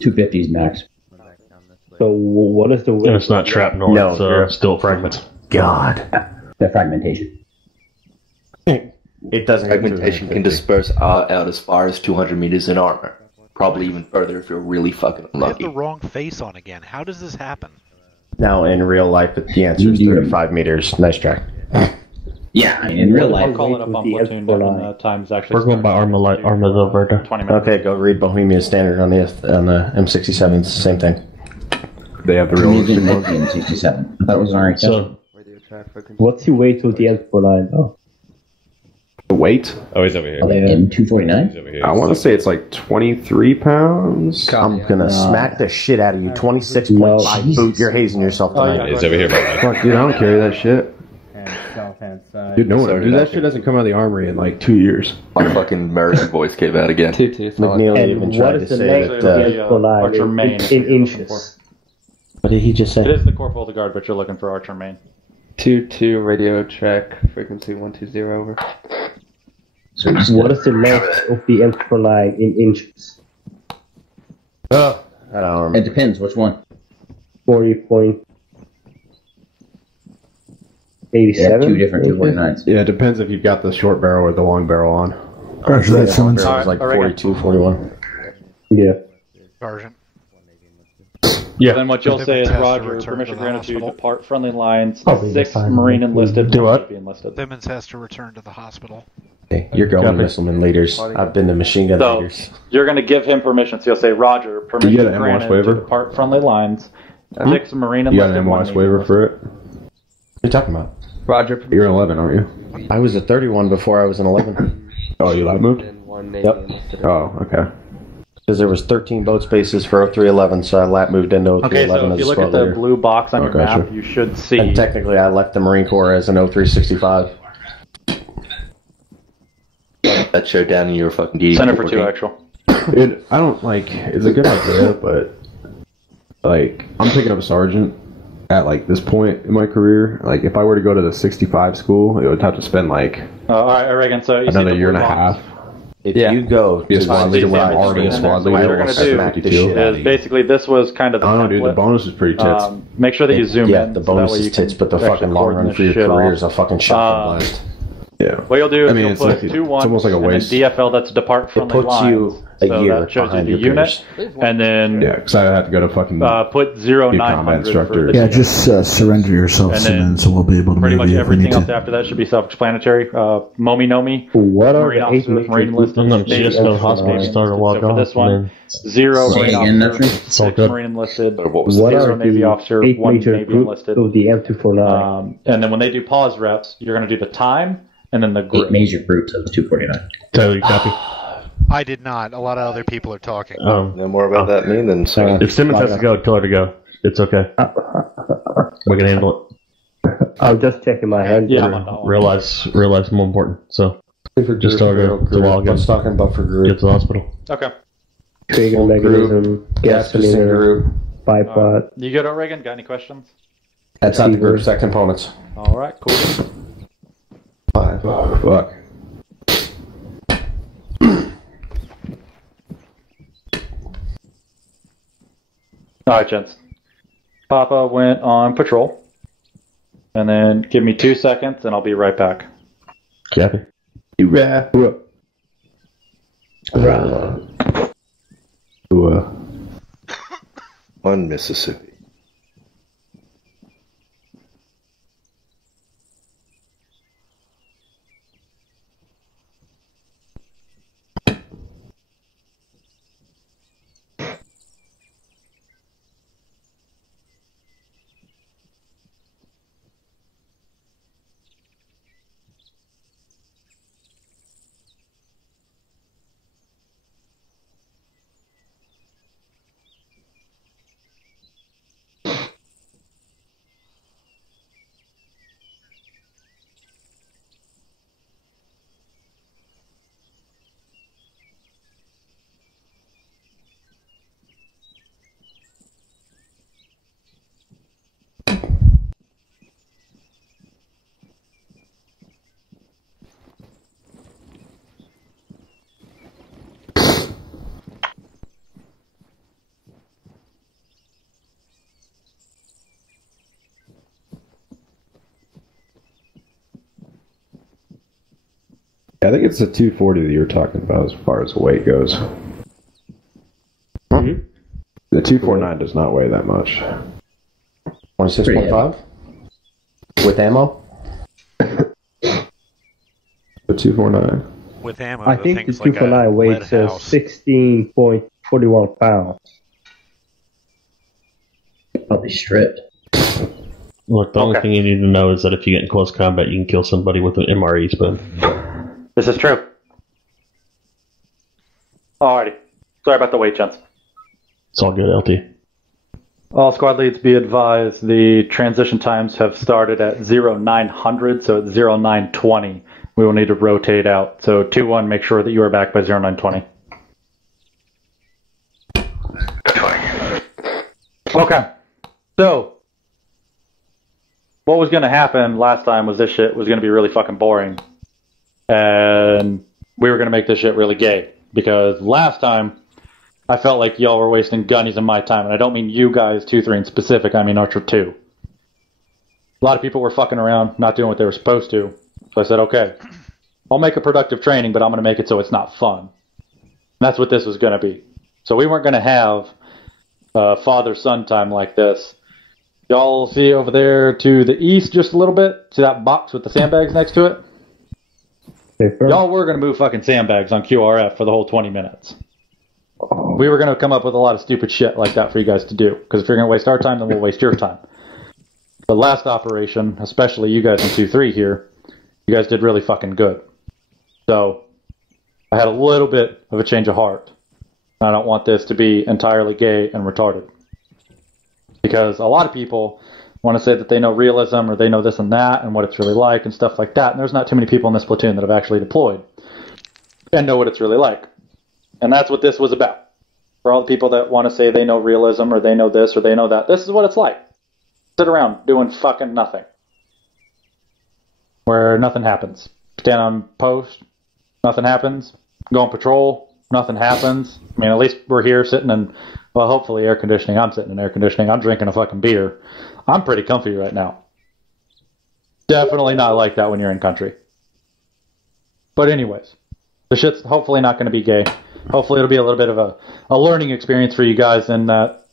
250 is max. So what is the And it's not shrapnel, No, it's still fragments. God. The fragmentation. It doesn't. Fragmentation can disperse out as far as 200 meters in armor. Probably even further if you're really fucking You have unlucky. the wrong face on again. How does this happen? Now, in real life, the answer is 35 meters. Nice track. Yeah, I mean, in real life. I'll call it up on Platoon when time's actually. We're going by Arma del Verde. 20 minutes. Okay, go read Bohemia's Standard on the M67. Same thing. They have the real. Using the M67. That was alright. So, What's your way to the L4 line though? The weight? Oh, he's over here. M249? He's over here. I want to say it's like 23 pounds. I'm gonna smack the shit out of you. 26.5 boot. You're hazing yourself tonight. He's over here, by the way. Fuck, dude, I don't carry that shit. And south hand side. Dude, no one. Sorry, Dude, that Doctor. shit doesn't come out of the armory in like 2 years. My fucking American voice came out again. McNeely even And tried what to is the say length of the that. L4 line Archer main. in inches? What did he just It say? is the Corporal of the Guard, but you're looking for Archer main. 2-2 radio track frequency 120 over. So What is the length of the L4 line in inches? I don't remember. It depends. Which one? 40.87. They have two different 249s. Yeah, it depends if you've got the short barrel or the long barrel on. Roger that, Simmons. It was like 42, 41. Yeah. Sergeant. Yeah. Then what you'll Then say is, it has to Roger, return permission to the granted to hospital. depart friendly lines, Probably 6 fine. Marine enlisted, Do what? Navy enlisted. Simmons has to return to the hospital. Hey, you're going Copy. missileman leaders. I've been to machine gun So, leaders. you're going to give him permission. So you'll say, Roger, permission get an MOS granted waiver? to depart friendly lines, 6 Marine You got enlisted, an 1 MOS Navy waiver enlisted. for it? What are you talking about? Roger. You're an 11, aren't you? I was a 31 before I was an 11. Oh, you lap moved? And 1 Navy Yep. enlisted. Oh, okay. Because there was 13 boat spaces for 0311, so I lap moved into 0311 Okay, so if as you a look squad at the leader. blue box on Oh, your gotcha. map, you should see. And technically, I left the Marine Corps as an 0365. That showed down in your fucking DD. Center for 2 actual. Dude, I don't, like, it's a good idea, but, like, I'm picking up a sergeant at, like, this point in my career. Like, if I were to go to the 65 school, it would have to spend, like, All right, Reagan. So you see another the year blue and a box? half. If Yeah. you go Be a to squad the leader when Yeah, I'm already a and squad so what leader. you're gonna at do 52. is basically this was kind of the I don't know, dude. The template. bonus is pretty tits. Make sure that you zoom yeah, in. the so that bonus way you is tits, can but the actually fucking long coordinate run for your shit career off. is a fucking shotgun blast. Yeah. What you'll do is I mean, you'll it's put like- 2-1, it's almost like a and then waste. DFL, that's depart It friendly puts lines. you a so year that shows you behind the your unit, and then Yeah, because I have to go to fucking put be a combat 0900 for instructor. the Yeah, just surrender yourself, And then Simmons, and we'll be able to pretty move much you if we need everything else to. after that should be self-explanatory. Momi Nomi, What are Marine the 8 officer, major Marine enlisted, Sometimes Navy just go to enlisted, hospital Navy and start to enlisted. walk So for off. this one, and 0 Say Marine again, officer, Neptune? It's all 6 good. Marine enlisted, What was What 0 are Navy the officer, 8 1 major Navy group enlisted. of the M249? And then when they do pause reps, you're going to do the time and then the 8 group. major groups of the 249. Tyler, you copy? I did not. A lot of other people are talking. No more about that mean than sorry. If Simmons has to go, tell her to go. It's okay. We can handle it. I'm just checking my hand. Yeah, I'm on that one. Realize more important. So just tell her to log in. Let's talk about for Get group. to the hospital. Okay. Trigger mechanism, gas Piston cylinder, group. bipod. You good, Reagan? Got any questions? That's not the group's that components. All right, cool. 5. Oh, fuck. All right, gents. Papa went on patrol. And then give me 2 seconds and I'll be right back. Copy. You wrap up. fun, Mississippi. I think it's the 240 that you're talking about as far as the weight goes. The 249 does not weigh that much. 26.5? With ammo? The 249. With ammo, I the think the thing's like a 249 weighs lead house. 16.41 pounds. Probably stripped. Look, the only thing you need to know is that if you get in close combat, you can kill somebody with an MRE spin. This is true. Alrighty. Sorry about the wait, gents. It's all good, LT. All squad leads, be advised, the transition times have started at 0900, so at 0920. We will need to rotate out. So 2-1, make sure that you are back by 0920. Okay. So, what was going to happen last time was this shit was going to be really fucking boring. And we were going to make this shit really gay. Because last time, I felt like y'all were wasting gunnies in my time. And I don't mean you guys, 2-3 in specific, I mean Archer 2. A lot of people were fucking around, not doing what they were supposed to. So I said, okay, I'll make a productive training, but I'm going to make it so it's not fun. And that's what this was going to be. So we weren't going to have father-son time like this. Y'all see over there to the east just a little bit? See that box with the sandbags next to it? Y'all were going to move fucking sandbags on QRF for the whole 20 minutes. We were going to come up with a lot of stupid shit like that for you guys to do. Because if you're going to waste our time, then we'll waste your time. The last operation, especially you guys in 2-3 here, you guys did really fucking good. So, I had a little bit of a change of heart. I don't want this to be entirely gay and retarded. Because a lot of people want to say that they know realism or they know this and that and what it's really like and stuff like that. And there's not too many people in this platoon that have actually deployed and know what it's really like. And that's what this was about. For all the people that want to say they know realism or they know this or they know that, this is what it's like. Sit around doing fucking nothing. Where nothing happens. Stand on post, nothing happens. Go on patrol, nothing happens. I mean, at least we're here sitting in, well, hopefully air conditioning. I'm sitting in air conditioning. I'm drinking a fucking beer. I'm pretty comfy right now. Definitely not like that when you're in country. But anyways, the shit's hopefully not going to be gay. Hopefully it'll be a little bit of a learning experience for you guys, and that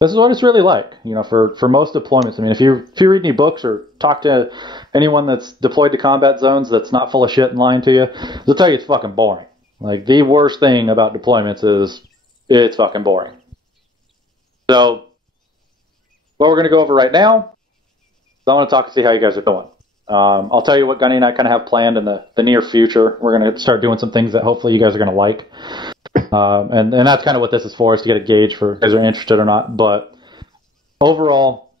this is what it's really like, you know, for most deployments. I mean, if you read any books or talk to anyone that's deployed to combat zones that's not full of shit and lying to you, they'll tell you it's fucking boring. Like, the worst thing about deployments is it's fucking boring. So, what we're going to go over right now is I want to talk and see how you guys are doing. I'll tell you what Gunny and I kind of have planned in the near future. We're going to start doing some things that hopefully you guys are going to like. And that's kind of what this is for, is to get a gauge for if you guys are interested or not. But overall,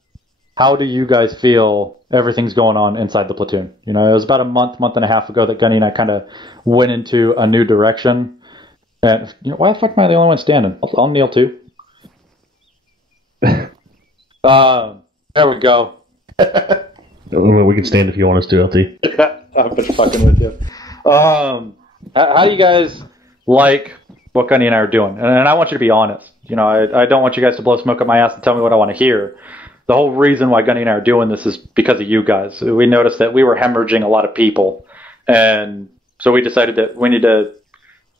how do you guys feel everything's going on inside the platoon? You know, it was about a month and a half ago that Gunny and I kind of went into a new direction. And, you know, why the fuck am I the only one standing? I'll kneel too. There we go. We can stand if you want us to, LT. I'm just fucking with you. How do you guys like what Gunny and I are doing? And I want you to be honest. You know, I don't want you guys to blow smoke up my ass and tell me what I want to hear. The whole reason why Gunny and I are doing this is because of you guys. We noticed that we were hemorrhaging a lot of people. And so we decided that we need to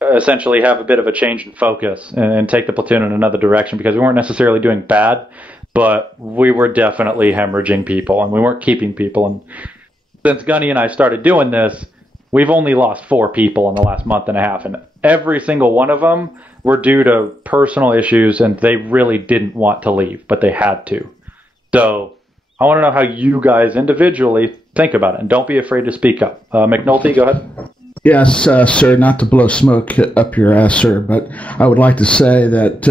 essentially have a bit of a change in focus and take the platoon in another direction, because we weren't necessarily doing bad, but we were definitely hemorrhaging people and we weren't keeping people. And since Gunny and I started doing this, we've only lost 4 people in the last month and a half, and every single one of them were due to personal issues, and they really didn't want to leave, but they had to. So I want to know how you guys individually think about it, and don't be afraid to speak up. McNeely, go ahead. Yes, sir, not to blow smoke up your ass, sir, but I would like to say that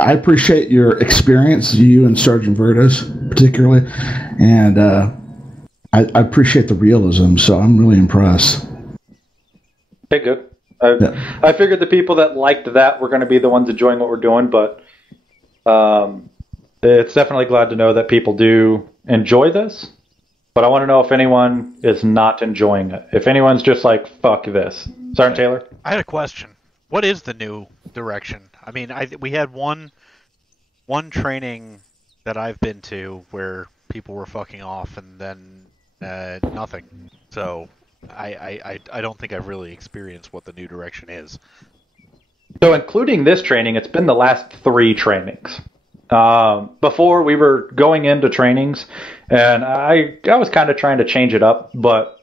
I appreciate your experience, you and Sergeant Verdes particularly, and I appreciate the realism, so I'm really impressed. Okay, good. I figured the people that liked that were going to be the ones enjoying what we're doing, but it's definitely glad to know that people do enjoy this. But I want to know if anyone is not enjoying it. If anyone's just like, fuck this. Sergeant Taylor? I had a question. What is the new direction? I mean, we had one training that I've been to where people were fucking off and then nothing. So I don't think I've really experienced what the new direction is. So including this training, it's been the last 3 trainings. Before we were going into trainings, and I was kind of trying to change it up, but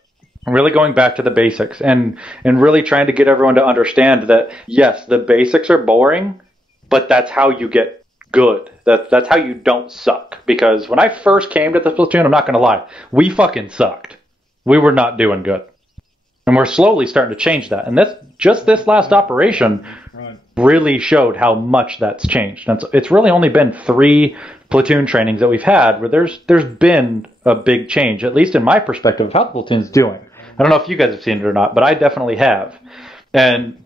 really going back to the basics and really trying to get everyone to understand that, yes, the basics are boring, but that's how you get good. That's how you don't suck. Because when I first came to this platoon, I'm not going to lie, we fucking sucked. We were not doing good. And we're slowly starting to change that. And this last operation really showed how much that's changed. And it's really only been 3 platoon trainings that we've had where there's been a big change, at least in my perspective of how the platoon's doing. I don't know if you guys have seen it or not, but I definitely have. And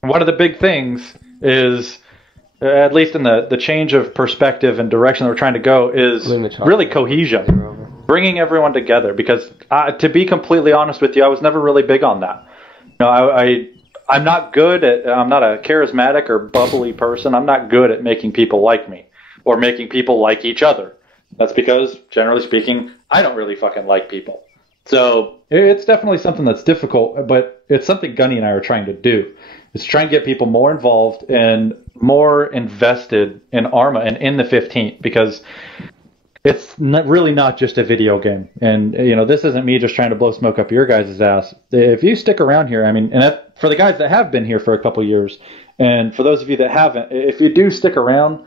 one of the big things is, at least in the change of perspective and direction that we're trying to go, is really cohesion. Bringing everyone together. Because to be completely honest with you, I was never really big on that. You know, I'm not good at, I'm not a charismatic or bubbly person. I'm not good at making people like me or making people like each other. That's because, generally speaking, I don't really fucking like people. So it's definitely something that's difficult, but it's something Gunny and I are trying to do. It's trying to get people more involved and more invested in ARMA and in the 15th, because it's really not just a video game. And, you know, this isn't me just trying to blow smoke up your guys' ass. If you stick around here, I mean, and for the guys that have been here for a couple years, and for those of you that haven't, if you do stick around,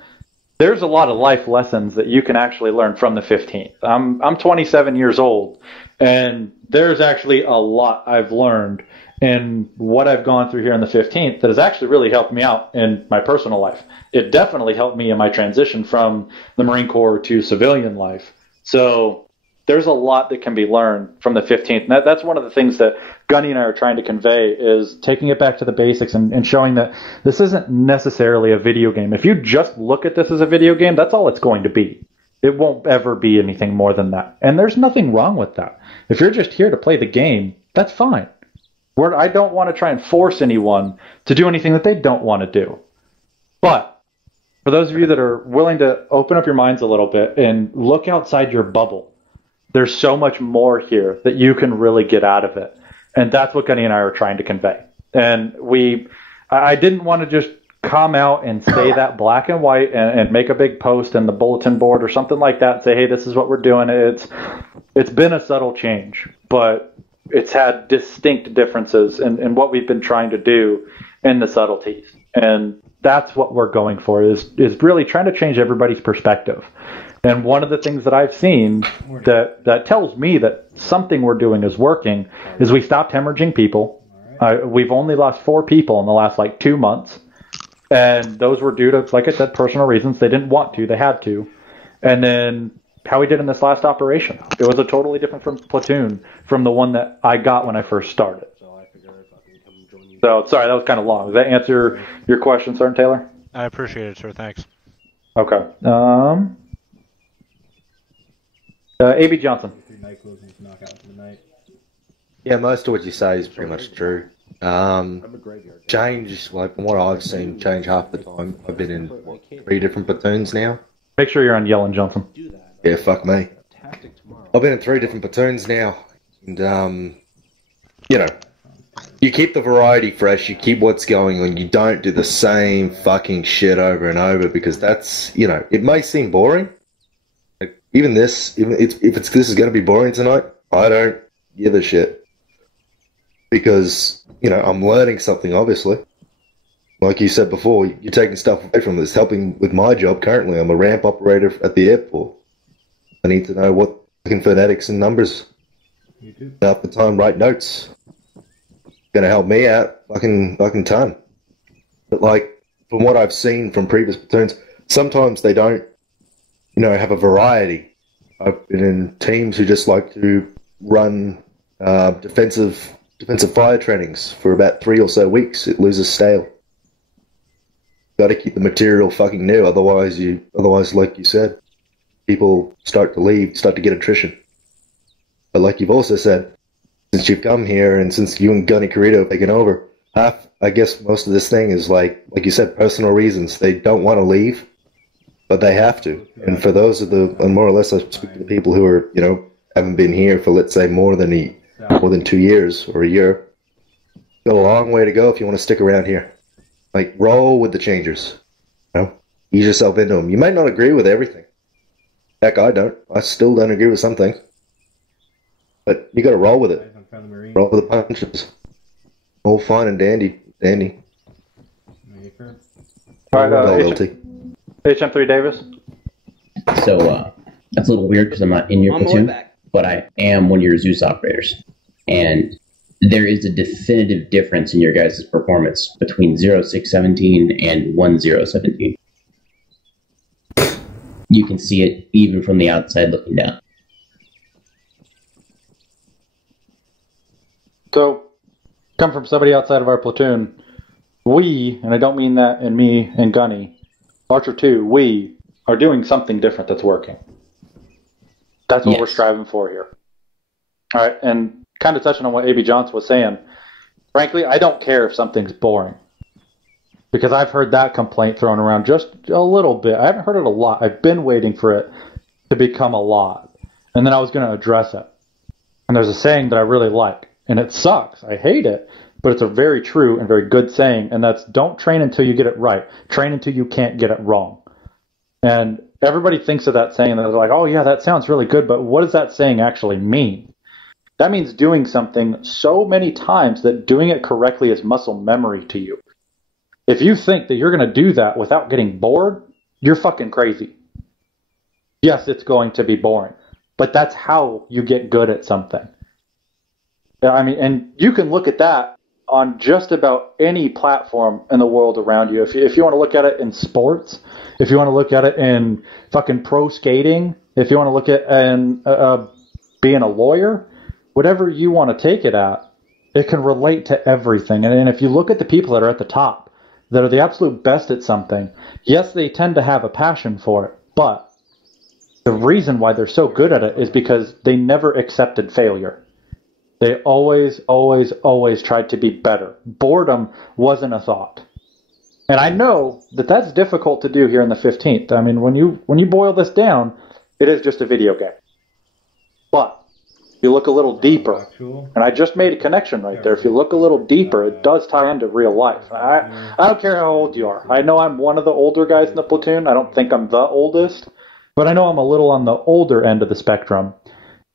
there's a lot of life lessons that you can actually learn from the 15th. I'm 27 years old, and there's actually a lot I've learned in what I've gone through here in the 15th that has actually really helped me out in my personal life. It definitely helped me in my transition from the Marine Corps to civilian life. So there's a lot that can be learned from the 15th. And that's one of the things that Gunny and I are trying to convey, is taking it back to the basics and showing that this isn't necessarily a video game. If you just look at this as a video game, that's all it's going to be. It won't ever be anything more than that. And there's nothing wrong with that. If you're just here to play the game, that's fine. I don't want to try and force anyone to do anything that they don't want to do. But for those of you that are willing to open up your minds a little bit and look outside your bubble, there's so much more here that you can really get out of it. And that's what Gunny and I are trying to convey. And I didn't want to just come out and say that black and white and make a big post in the bulletin board or something like that and say, hey, this is what we're doing. It's been a subtle change, but it's had distinct differences in what we've been trying to do in the subtleties. And that's what we're going for, is really trying to change everybody's perspective. And one of the things that I've seen that tells me that something we're doing is working is we stopped hemorrhaging people. We've only lost 4 people in the last 2 months. And those were due to, like I said, personal reasons. They didn't want to, they had to. And then how we did in this last operation, it was a totally different platoon from the one that I got when I first started. So, sorry, that was kind of long. Does that answer your question, Sergeant Taylor? I appreciate it, sir. Thanks. Okay. A.B. Johnson. Yeah, most of what you say is pretty much true. Change, from what I've seen, change half the time. I've been in 3 different platoons now. Make sure you're on yelling, Johnson. Yeah, fuck me. I've been in 3 different platoons now, and You keep the variety fresh, you keep what's going on, you don't do the same fucking shit over and over, because that's, you know, it may seem boring. Like, even this, if this is going to be boring tonight, I don't give a shit. Because, you know, I'm learning something, obviously. Like you said before, you're taking stuff away from this, helping with my job currently. I'm a ramp operator at the airport. I need to know what fucking phonetics and numbers. You do. Half the time, write notes. Going to help me out, fucking ton. But like, from what I've seen from previous platoons, sometimes they don't, you know, have a variety. I've been in teams who just like to run defensive fire trainings for about 3 or so weeks. It loses stale. Got to keep the material fucking new, otherwise, like you said, people start to leave, start to get attrition. But like you've also said, since you've come here and since you and Gunny Carrito have taken over, I guess most of this thing is like you said, personal reasons. They don't want to leave, but they have to. And for those and more or less, I speak to the people who are, you know, haven't been here for, let's say, more than 2 years or a year. Got a long way to go if you want to stick around here. Like, roll with the changers. You know, ease yourself into them. You might not agree with everything. Heck, I don't. I still don't agree with some things. But you got to roll with it. Roll with the punches. All fine and dandy. All right, HM3 Davis. So that's a little weird because I'm not in your platoon, but I am one of your Zeus operators, and there is a definitive difference in your guys' performance between 0617 and 1017. You can see it even from the outside looking down. So, come from somebody outside of our platoon, we, and I don't mean that in me and Gunny, Archer 2, we are doing something different that's working. That's what we're striving for here. All right, and kind of touching on what A.B. Johnson was saying, frankly, I don't care if something's boring. Because I've heard that complaint thrown around just a little bit. I haven't heard it a lot. I've been waiting for it to become a lot. And then I was going to address it. And there's a saying that I really like. And it sucks. I hate it. But it's a very true and very good saying. And that's, don't train until you get it right. Train until you can't get it wrong. And everybody thinks of that saying and they're like, oh yeah, that sounds really good. But what does that saying actually mean? That means doing something so many times that doing it correctly is muscle memory to you. If you think that you're going to do that without getting bored, you're fucking crazy. Yes, it's going to be boring, but that's how you get good at something. I mean, and you can look at that on just about any platform in the world around you. If you want to look at it in sports, if you want to look at it in fucking pro skating, if you want to look at in being a lawyer, whatever you want to take it at, it can relate to everything. And if you look at the people that are at the top, that are the absolute best at something, yes, they tend to have a passion for it, but the reason why they're so good at it is because they never accepted failure. They always, always, always tried to be better. Boredom wasn't a thought. And I know that that's difficult to do here in the 15th. I mean, when you boil this down, it is just a video game. But you look a little deeper, and I just made a connection right there. If you look a little deeper, it does tie into real life. I don't care how old you are. I know I'm one of the older guys in the platoon. I don't think I'm the oldest, but I know I'm a little on the older end of the spectrum,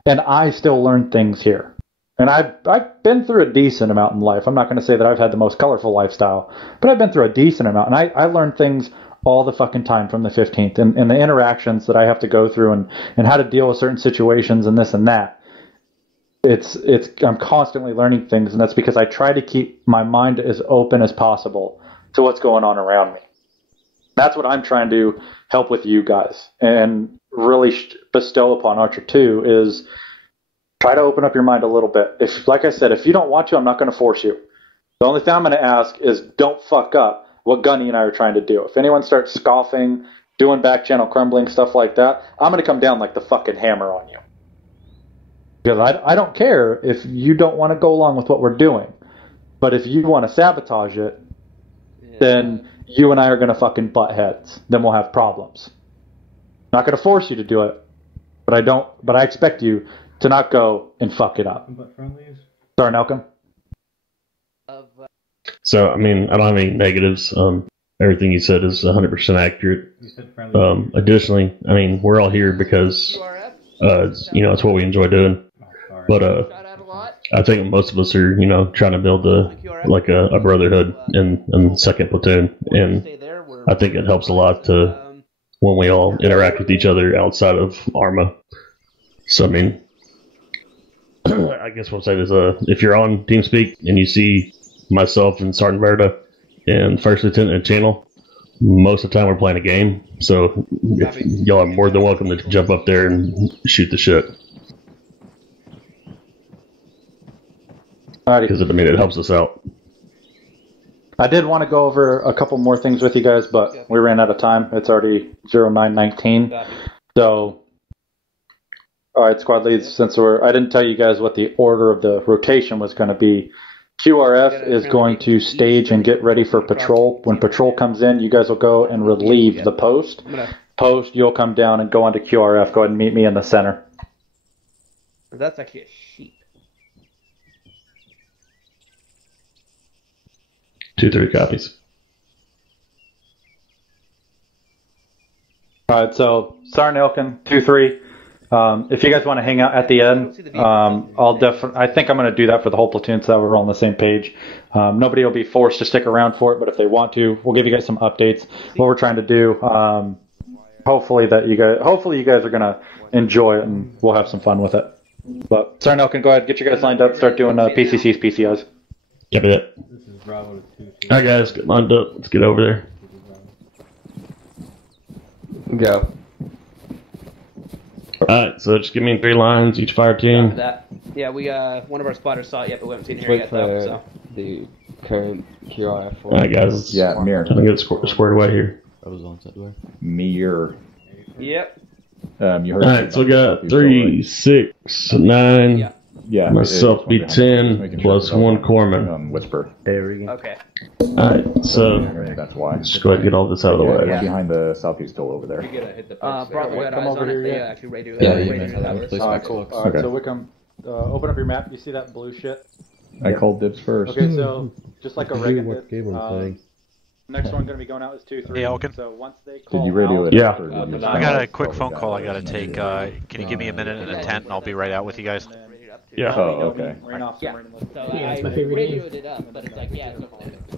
and I still learn things here. And I've been through a decent amount in life. I'm not going to say that I've had the most colorful lifestyle, but I've been through a decent amount, and I learn things all the fucking time from the 15th, and the interactions that I have to go through, and how to deal with certain situations and this and that. I'm constantly learning things, and that's because I try to keep my mind as open as possible to what's going on around me. That's what I'm trying to help with you guys and really bestow upon Archer 2 is try to open up your mind a little bit. If, like I said, if you don't want to, I'm not going to force you. The only thing I'm going to ask is don't fuck up what Gunny and I are trying to do. If anyone starts scoffing, doing back channel crumbling, stuff like that, I'm going to come down like the fucking hammer on you. Because I don't care if you don't want to go along with what we're doing. But if you want to sabotage it, then you and I are going to fucking butt heads. Then we'll have problems. I'm not going to force you to do it, but I expect you to not go and fuck it up. Sorry, Malcolm? So, I mean, I don't have any negatives. Everything you said is 100% accurate. Additionally, I mean, we're all here because, it's what we enjoy doing. But I think most of us are, trying to build a brotherhood in the second platoon, and I think it helps a lot when we all interact with each other outside of ARMA. So, I mean, I guess what I'm saying is, if you're on TeamSpeak and you see myself and Sergeant Verda and First Lieutenant Channel, most of the time we're playing a game. So y'all are more than welcome to jump up there and shoot the shit. Because it helps us out. I did want to go over a couple more things with you guys, but we ran out of time. It's already 09:19. So, all right, squad leads, since I didn't tell you guys what the order of the rotation was going to be. QRF is going to stage and get ready for patrol. When patrol comes in, you guys will go and relieve the post. Post, you'll come down and go onto QRF. Go ahead and meet me in the center. That's actually a sheep. 2-3 copies. All right, so Sergeant Elkin, 2-3. If you guys want to hang out at the end, I think I'm going to do that for the whole platoon so that we're all on the same page. Nobody will be forced to stick around for it, but if they want to, we'll give you guys some updates. What we're trying to do. Hopefully you guys are going to enjoy it and we'll have some fun with it. But Sergeant Elkin, go ahead, get you guys lined up, start doing PCCs, PCOs. Yep, it. Alright guys, get lined up. Let's get over there. Go. Alright, so just give me 3 lines, each fire team. Yeah, we one of our spotters saw it yet, but we haven't seen it here yet though. So the current QRF. Alright guys, mirror. Trying to get it squared away here. I was on that way. Mirror. Yep. You heard. Alright, so we got 3, 6, 9. Yeah. Myself be 10 plus 1 corpsman. Whisper. Okay. Alright, so that's why. Just go ahead and get all this out of the way. Yeah. Behind the southeast door over there. Bravo got eyes on it. They actually radio. Cool. Alright, so Wickham, open up your map. You see that blue shit? I called dibs first. Okay, so just like a regular did. Next one going to be going out is 2-3. Hey, Elkin. So once they call Did you radio out, it? Yeah. I got a quick phone call I got to take. Can you give me a minute and a tent, and I'll be right out with you guys? Yeah. Oh, okay. So I radioed it up, but it's like, yeah.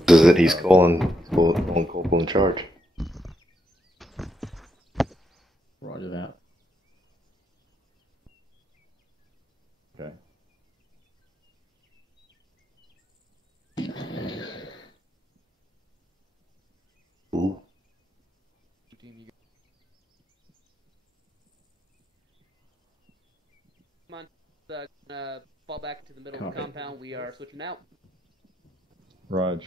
This is it. He's calling Corporal in charge. Roger that. Okay. Ooh. Come on, fall back to the middle of the compound. We are switching out. Raj.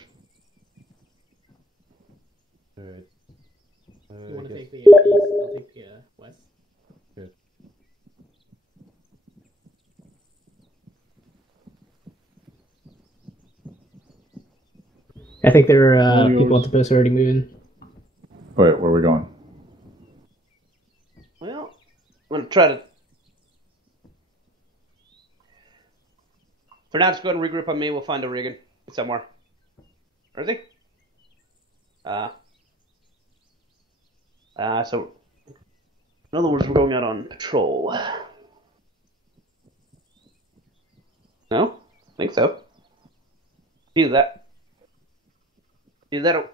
Alright. You want to take the east? I'll take the west. Good. I think there are people at the post already moving. Wait, where are we going? Well, I'm going to try to... For now, just go ahead and regroup on me. We'll find a Regan somewhere. Where is he? So, in other words, we're going out on patrol. No? I think so. Do that. Do that.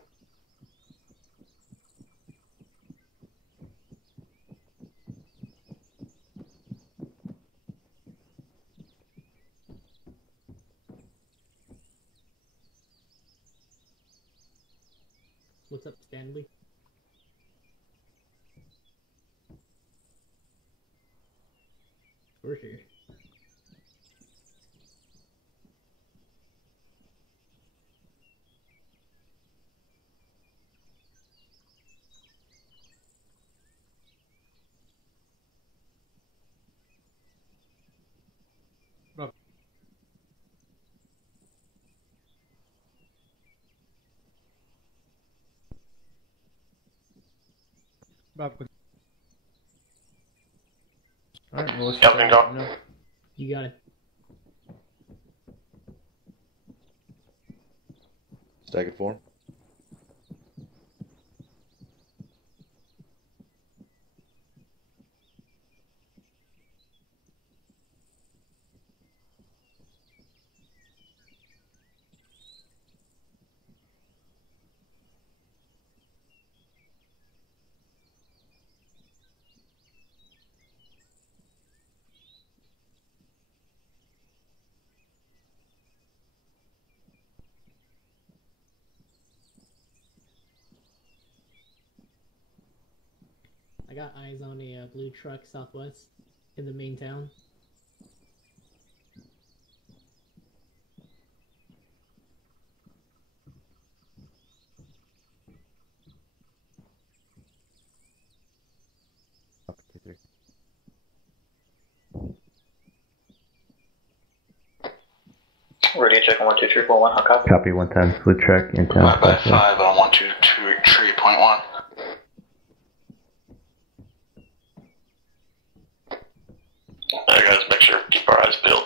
What's up, Stanley? For sure. Alright, well, let's go. You got it. Staggered form. I got eyes on a blue truck southwest in the main town. Radio check on 12341, how copy? Copy 110. Blue truck in town. 5 by 5 on 123.1. Alright guys, make sure to keep our eyes peeled.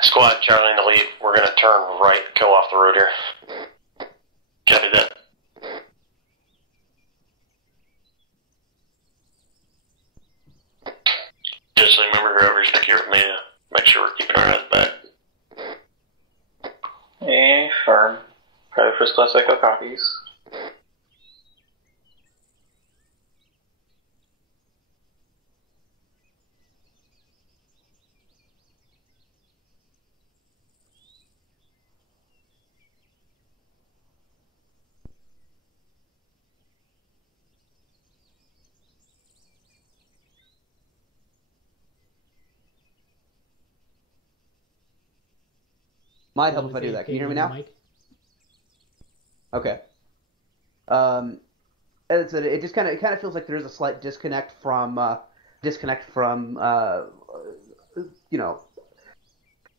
Squad, Charlie in the lead. We're going to turn right, go off the road here. Copy that. Just remember, whoever's back here with me, make sure we're keeping our eyes back. Firm. Private first class echo copies. Might help if I do that. Can you hear me now? Okay. It just kind of feels like there's a slight disconnect from you know,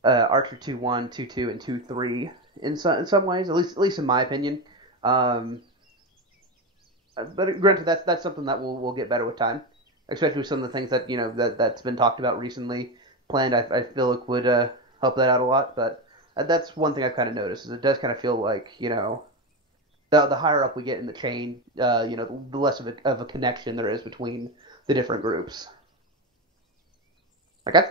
Archer 2-1, 2-2, and 2-3 in some ways, at least in my opinion. But granted, that's something that we'll get better with time, especially with some of the things that that's been talked about recently. Planned, I feel like would help that out a lot. But that's one thing I've kind of noticed is it does kind of feel like the higher up we get in the chain, the less of a connection there is between the different groups. Okay.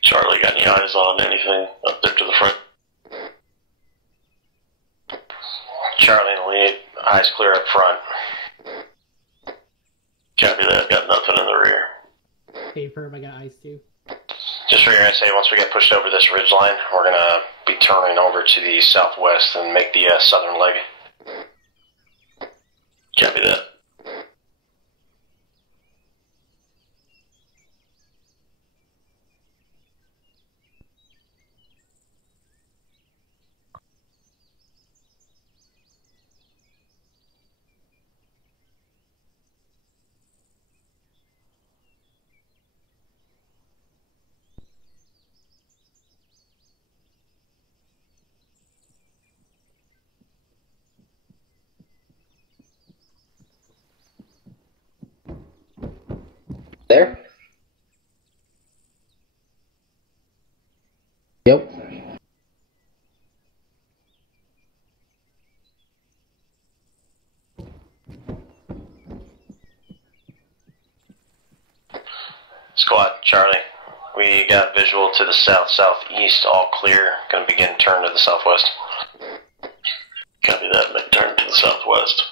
Charlie, got any eyes on anything up there to the front? Charlie in the lead, eyes clear up front. Copy that, got nothing in the rear. Hey, Perm, I got eyes too. Just figuring I'd say once we get pushed over this ridge line, we're going to be turning over to the southwest and make the southern leg. Copy that. There? Yep. Squad, Charlie. We got visual to the south-southeast, all clear. Gonna begin turn to the southwest. Copy that, make turn to the southwest.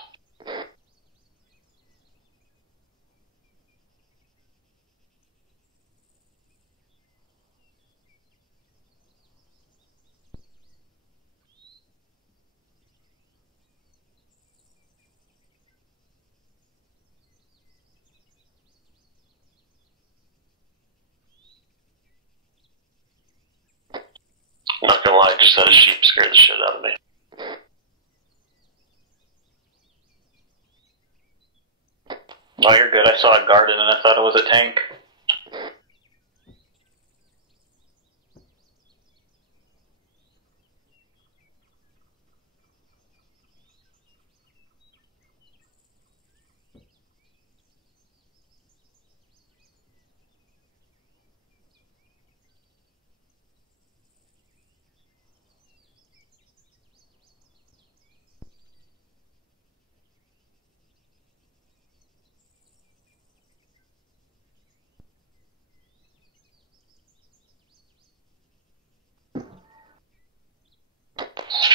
I'm not gonna lie, I just had a sheep scare the shit out of me. Oh, you're good. I saw a garden and I thought it was a tank.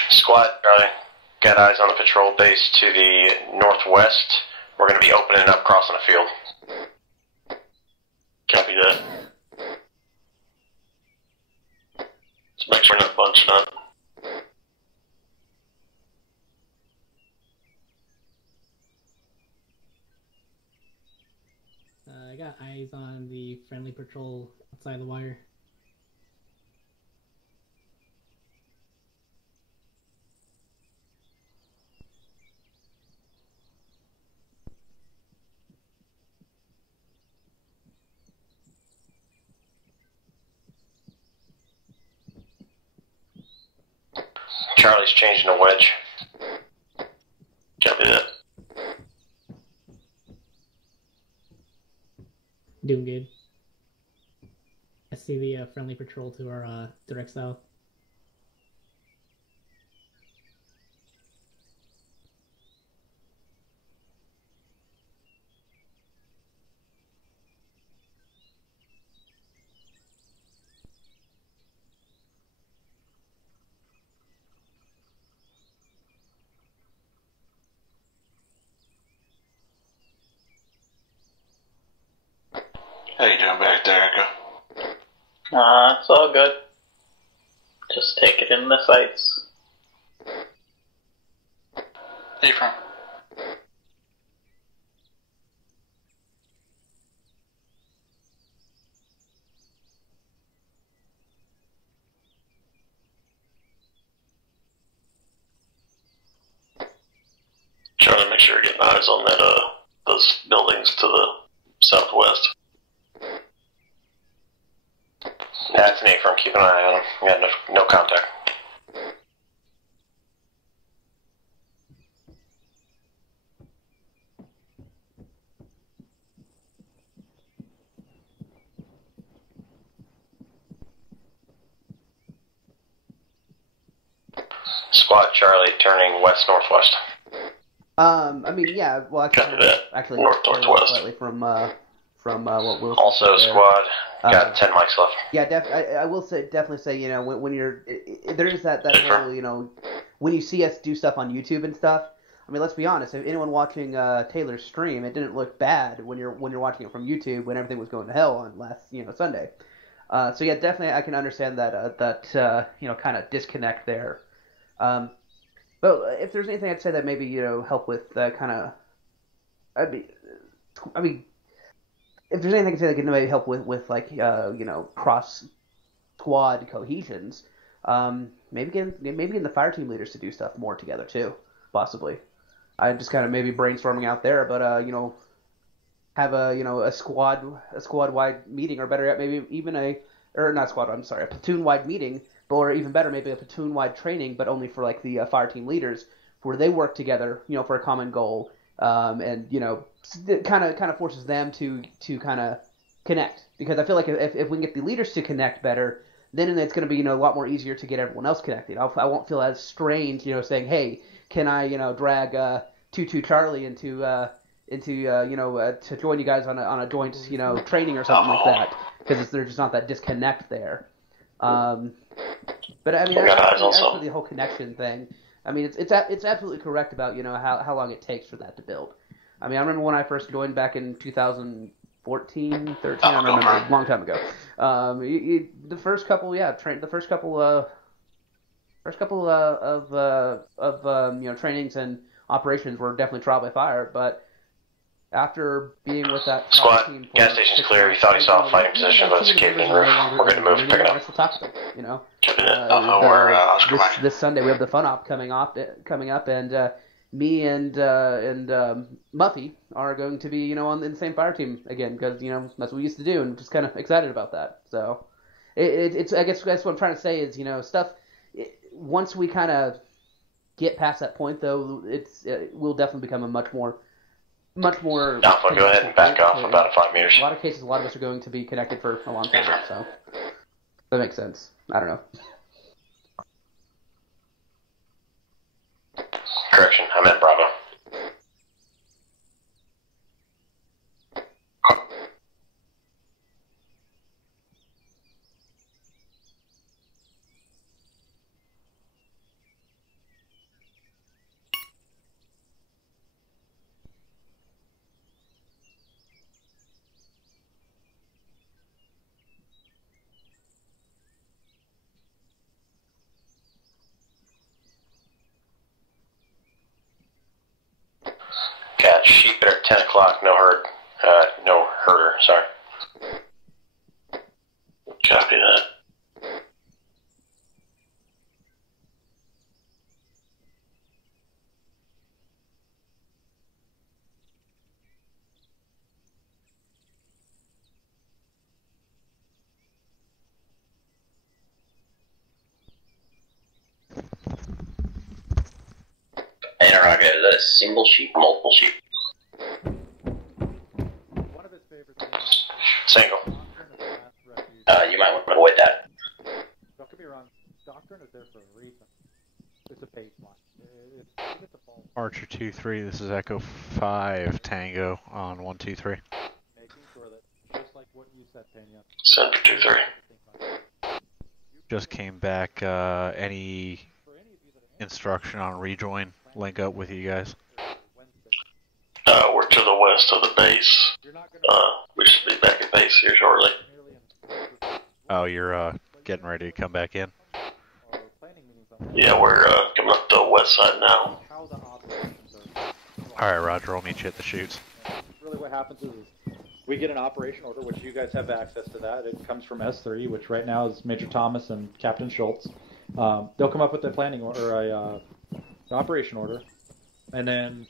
Squad, Charlie. Got eyes on the patrol base to the northwest. We're going to be opening up crossing a field. Copy that. Let's make sure we're not bunching up. I got eyes on the friendly patrol outside the wire. Charlie's changing a wedge. Copy that. Doing good. I see the friendly patrol to our direct south. How you doing back there, Echo? It's all good. Just take it in the sights. Hey, from? Trying to make sure you're getting eyes on that, those buildings to the southwest. That's me from keeping an eye on him. We got no contact. Squad Charlie turning west-northwest. I mean, yeah, well, actually north-northwest. Slightly from what Will Also, said there. squad, got 10 mics left. Yeah, I will definitely say, you know, when you're, there is that whole, you know, when you see us do stuff on YouTube and stuff. I mean, let's be honest. If anyone watching Taylor's stream, it didn't look bad when you're watching it from YouTube when everything was going to hell on last Sunday. So yeah, definitely I can understand that kind of disconnect there. But if there's anything I'd say that maybe help with kind of, I mean, if there's anything I'd say that could maybe help with like cross squad cohesions, maybe getting the fire team leaders to do stuff more together too, possibly. I just kind of maybe brainstorming out there, but have a squad wide meeting, or better yet, maybe even a platoon wide meeting, or even better, maybe a platoon wide training, but only for like the fire team leaders, where they work together, for a common goal, and it kind of forces them to kind of connect, because I feel like if we can get the leaders to connect better, then it's going to be a lot more easier to get everyone else connected. I won't feel as strange saying, hey, can I drag 22 Charlie into to join you guys on a joint training or something like that, because there's just not that disconnect there. But I mean, as for the whole connection thing, I mean, it's absolutely correct about how long it takes for that to build. I mean, I remember when I first joined back in 2014, 13. I don't remember, a long time ago. The first couple of trainings and operations were definitely trial by fire, but after being with that Squad, team for gas station's clear. He thought he saw a fighting position, but it's a cave in the roof. We're good to move. Pick it up. This Sunday we have the fun op coming up, and me and Muffy are going to be in the same fire team again, because that's what we used to do, and just kind of excited about that. So it's I guess that's what I'm trying to say is stuff. Once we kind of get past that point, though, it will definitely become a much more. Alpha, go ahead and back off about 5 meters. A lot of cases, a lot of us are going to be connected for a long time, so that makes sense. I don't know. Correction, I meant Bravo. Cat sheep at 10 o'clock, no herd. No herder, sorry. Copy that. Interrogator, is that a single sheep or multiple sheep? Single. You might want to avoid that. Don't get me wrong, Doctrine is there for a reason. It's a baseline. It's a ball. Archer 2-3, this is Echo 5 Tango on 1-2-3. Making sure that, just like what you said, Pena. Send for 2-3. Just came back, any instruction on rejoin, link up with you guys? We're to the west of the base. We should be back at base here shortly. Oh, you're getting ready to come back in? Yeah, we're coming up the west side now. Alright, Roger, I'll meet you at the chutes. Really what happens is we get an operation order, which you guys have access to that. It comes from S3, which right now is Major Thomas and Captain Schultz. They'll come up with a planning order, or an operation order, and then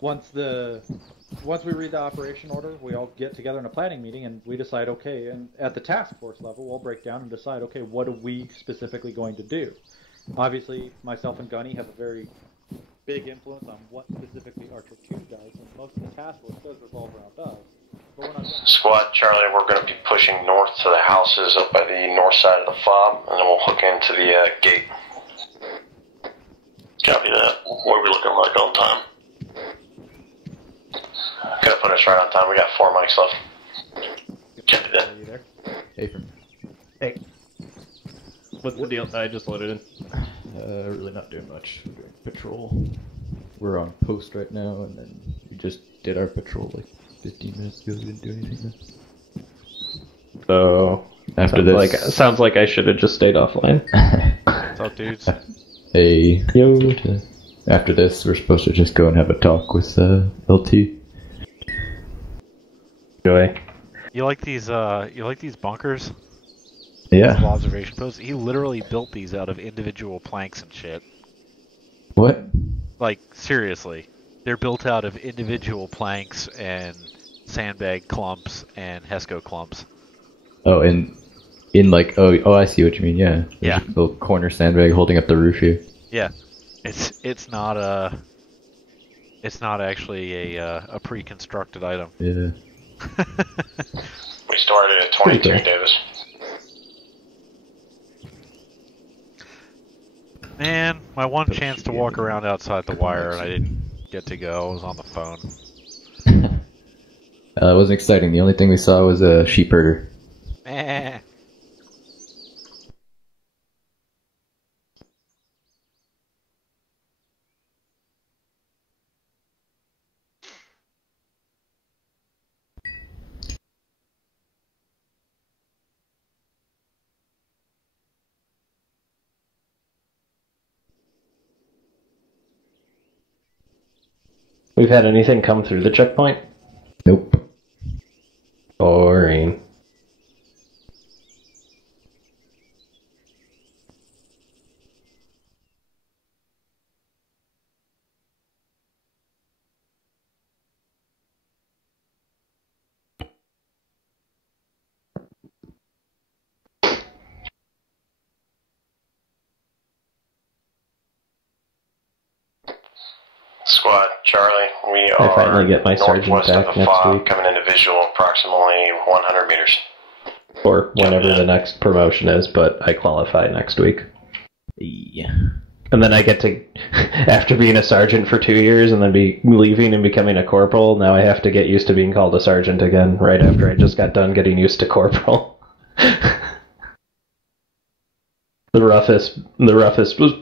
once we read the operation order, we all get together in a planning meeting and we decide, okay, and at the task force level, we'll break down and decide, okay, what are we specifically going to do? Obviously, myself and Gunny have a very big influence on what specifically Archer 2 does, and most of the task force does revolve around us. But we're not Squad Charlie, we're going to be pushing north to the houses up by the north side of the fob, and then we'll hook into the gate. Copy that. What are we looking like on time? Gonna put us right on time. We got 4 mics left. Copy that. Hey. What's the deal? I just loaded in. Really not doing much. We're doing patrol. We're on post right now, and then we just did our patrol like 15 minutes ago. We didn't do anything then. So after this, sounds like I should have just stayed offline. What's up, dudes? Hey, yo. After this, we're supposed to just go and have a talk with LT. Joy. You like these bunkers? Yeah. These observation posts? He literally built these out of individual planks and shit. What? Like, seriously. They're built out of individual planks and sandbag clumps and Hesco clumps. Oh, and in like, oh, I see what you mean, yeah. There's yeah. A little corner sandbag holding up the roof here. Yeah. It's not actually a pre-constructed item. Yeah. We started at 22, cool. Davis. Man, my one chance to walk around outside the wire and I didn't get to go. I was on the phone. It wasn't exciting. The only thing we saw was a sheep herder. Meh. We've had anything come through the checkpoint? Nope. Boring. Squad, Charlie, we I are finally get my sergeant northwest back of the next fob, week. coming into visual approximately 100 meters. Or whenever the next promotion is, but I qualify next week. Yeah. And then I get to, after being a sergeant for 2 years and then be leaving and becoming a corporal, now I have to get used to being called a sergeant again, right after I just got done getting used to corporal. The roughest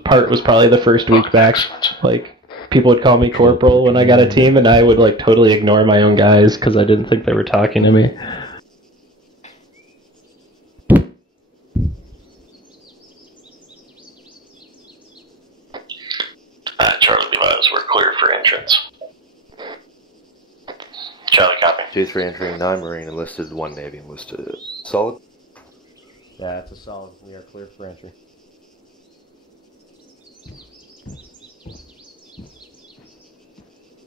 part was probably the first week back. Like, people would call me corporal when I got a team, and I would like totally ignore my own guys because I didn't think they were talking to me. Charlie Levi's, we're clear for entrance. Charlie, copy. 2-3 entering, 9 Marine enlisted, 1 Navy enlisted. Solid? Yeah, it's a solid. We are clear for entry.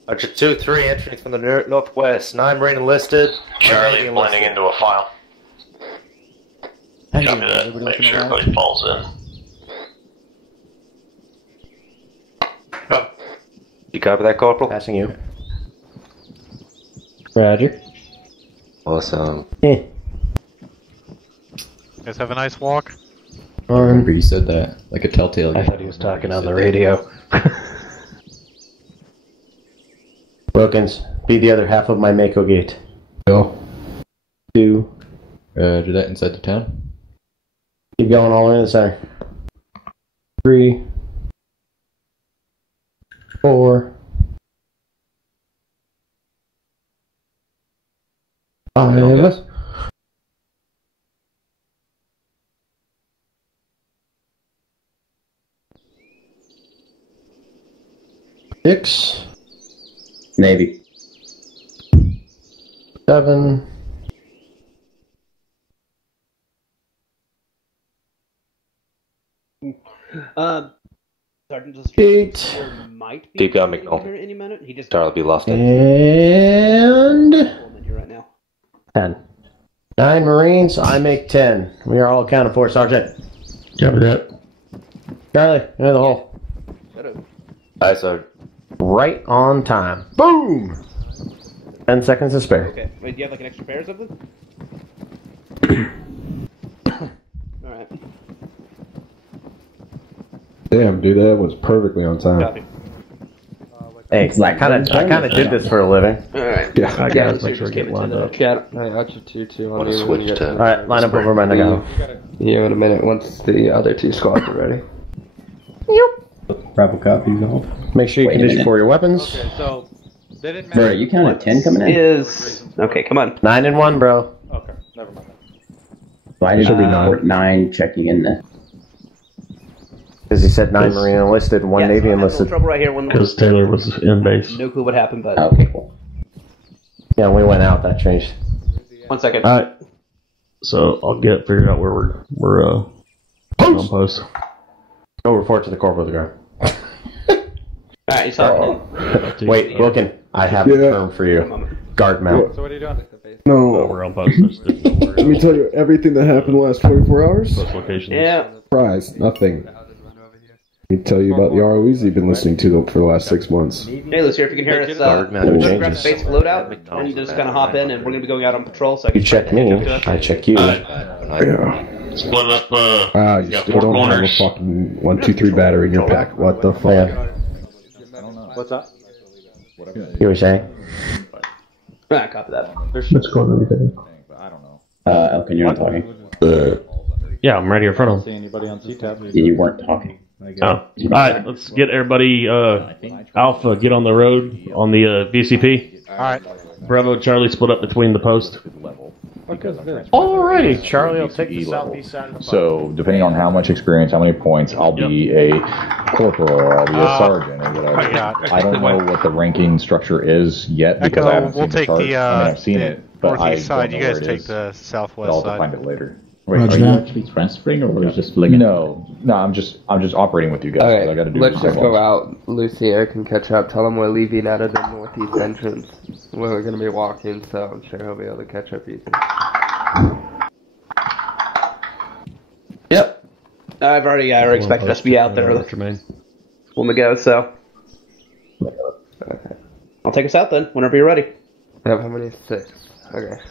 Archer 2-3 entering from the northwest, 9 Marine enlisted. Charlie blending into a file. Copy that. Make sure everybody falls in. You copy that, Corporal? Passing you. Roger. Awesome. You guys have a nice walk? I remember you said that, like a telltale. I thought he was talking on the radio. Wilkins, be the other half of my Mako gate. Go. 2. Do that inside the town. Keep going all the way to the center. 3. 4. 5. 6. Navy. 7. Sergeant just 8. might be Keep going, here McNeely. any minute. He just Charlie be lost it. And here right now. 10. 9 Marines, I make 10. We are all accounted for, Sergeant. Cover that. Charlie, into the hole. Aye, Sergeant. Right on time. Boom! 10 seconds to spare. Okay. Wait, do you have like an extra pair or something? Alright. Damn, dude, that was perfectly on time. Copy. Hey, I kind of did this for a living. Alright. Yeah, I gotta make sure I get lined up. Cat, I Archer 2-2 on Wanna you. switch to- Alright, line up over my Nagano. You in a minute once the other 2 squads are ready. Bravo copies off. Make sure you Wait a condition minute. for your weapons. Okay, so they didn't Bro, mention you counted 10 coming in? Is okay, come on. 9 and 1, bro. Okay, never mind. Why did Should be you nine. report 9 checking in then? Because he said 9 Marine enlisted, 1 Yeah, Navy so I had a little enlisted. trouble right here when Because Taylor was in base. no clue what happened, but Okay, cool. Yeah, when we went out, that changed. 1 second. Alright. So I'll figure out where we're on post. Go report to the corporal of the guard. Alright, you saw it. Wait, Wilkin, I have a term for you. Guard mount. So what are you doing? No, We're on post. Let let me tell you everything that happened the last 24 hours. Post locations. Yeah. Surprise, nothing. Let me tell you about the ROEs you've been listening to for the last 6 months. Hey, Lucy, if you can hear us, Guard mount we're gonna changes. grab the base loadout, and you just kind of hop in, and we're gonna be going out on patrol. So I You can check me, I check you. Yeah. Split up, Wow, you got still 4 don't corners. have a fucking 1-2-3 battery in your pack. What the fuck? Yeah. What's that? You were saying? Alright, copy that. Let's go to everything. I don't know. Elkin, you're not talking. Yeah, I'm right here in front I of don't see anybody on CTAP. You weren't talking. Oh. Alright, let's get everybody, Alpha, get on the road on the VCP. Alright. Bravo, Charlie, split up between the post. Alrighty, Charlie will take the southeast side of the So, depending on how much experience, how many points, I'll be a corporal or I'll be a sergeant or whatever. I don't know what the ranking structure is yet because I haven't seen the chart. I mean, I've seen it, but I northeast side. don't You know guys where it take is. the southwest I'll side. find it later. Wait, are you actually transferring or just flinging? No, I'm just operating with you guys. Okay, I got to do. let's just go out. Lucy, I can catch up. Tell him we're leaving out of the northeast entrance. We're going to be walking, so I'm sure he'll be able to catch up easy. Yep. I've already expected us to be out there when we go, so. Okay. I'll take us out then, whenever you're ready. How many? 6. Okay.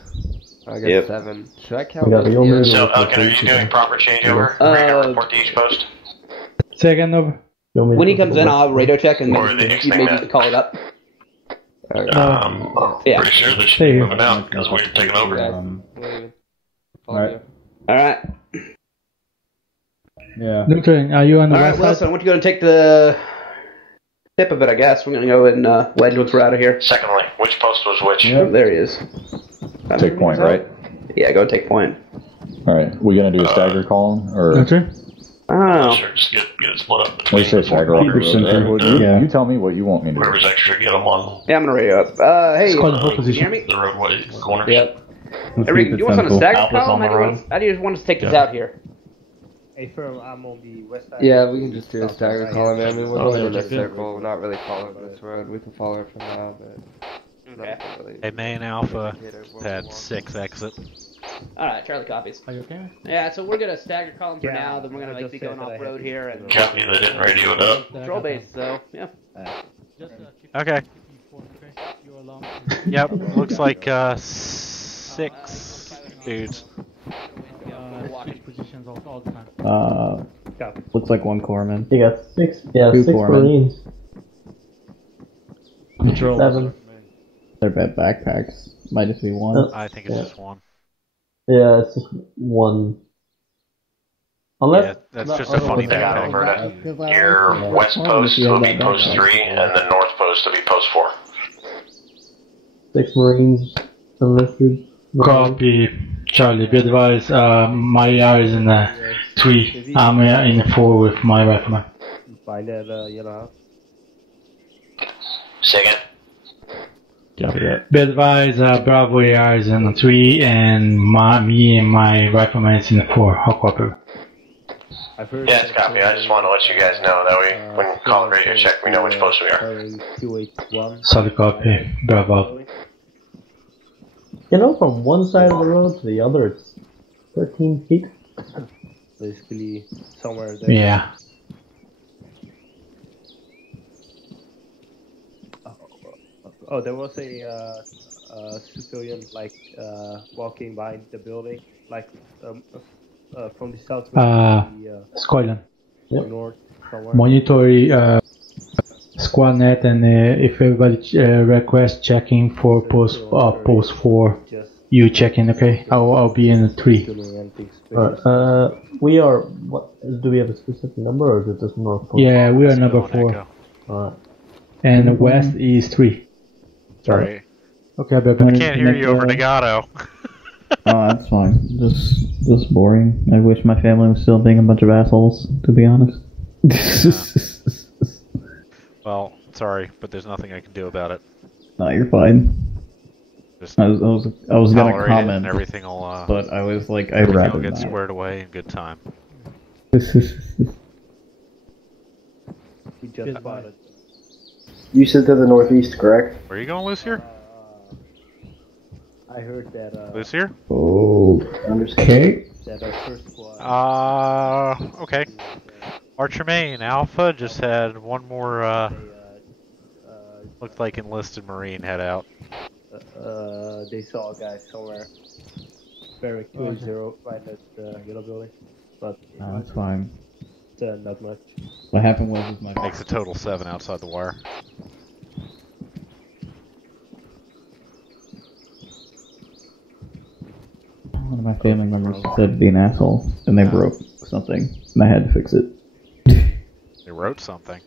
I guess Yep. 7. Should I count? So, Elkin, are you doing proper changeover? Are you going to report to each post? Say again, over. When he comes in, I'll have a radio check and Or then the you next maybe thing you can call it up. Yeah. Pretty sure they should be moving out because we're taking over. Alright. Alright. Yeah. Newton, are you on the Alright, west Wilson, side? why don't you go and take the tip of it, I guess. We're going to go and wedge once we're out of here. Secondly, which post was which? Oh, there he is. Take point, right? Yeah, go and take point. All right, we gonna do a stagger column or? Okay. Oh. Sure, just get it split up. What do you say, stagger? You tell me what you want me to do. Whoever's extra, get them on Yeah, I'm going to radio up. Hey, It's called the whole can you position. hear me? the roadway corners. Yep. Hey, Regan, do you want us on a stagger column? How do you want us to take this out here? Hey, firm, I'm on the west side. Yeah, we can just do a stagger column. I mean, we're Oh, going in a okay. circle. We're not really following this road. We can follow it from now, but... Okay. Really Hey, May and Alpha had 6 exit. Alright, Charlie copies. Are you okay? Yeah, so we're gonna stagger column for Yeah, now, then we're gonna like be going off road here and Copy, they didn't radio it up. control base, so yeah. Okay. Yep, looks like 6 dudes. Positions all the time. Looks like one corpsman. You got 6, Two 6 foremen. Marines. Control. 7. They're bad backpacks. Might just be one. I think it's just one. Yeah, it's just one. Unless Yeah, that's just a funny Got backpack. Alberta. Your west post will be post 3, and the north post will be post 4. 6 Marines enlisted. Copy, Charlie. Be advised, my ER is in 3. I'm in 4 with my rifleman. Find that yellow house. Say again. Copy that. Be advised, Bravo ER is in 3 and me and my rifleman is in 4. How copy? Yeah, it's copy. I just want to let you guys know that we, when calling radio check, we know which post we are. 281. Solid copy, Bravo. You know, from one side of the road to the other, it's 13 feet. Basically, somewhere there. Yeah. Oh, there was a civilian walking by the building, from the south. Scotland. North somewhere. Monitor squad net and if everybody requests checking for post 4, you check in, okay? I'll be in 3. We are. What do we have a specific number, or is it just North? Yeah, we are number 4. Alright. And west is 3. Sorry. Okay, but I can't hear you over Nagato. Oh, that's fine. Just boring. I wish my family was still being a bunch of assholes, to be honest. Well, sorry, but there's nothing I can do about it. No, you're fine. Just I was gonna tolerate it comment, and everything will, but I was like, I'd everything rather will get not. squared away in good time. He just bought it. You said to the northeast, correct? Where are you going, Lucier? I heard that. Lucier? Oh, okay. That our first squad. Okay. Archer Main Alpha just had one more, looked like enlisted Marine head out. They saw a guy somewhere. Barrack 2-0 right at the yellow building. But No, that's fine. not much. What happened was my Makes a total 7 outside the wire. One of my family members said to be an asshole, and they broke something, and I had to fix it. They wrote something.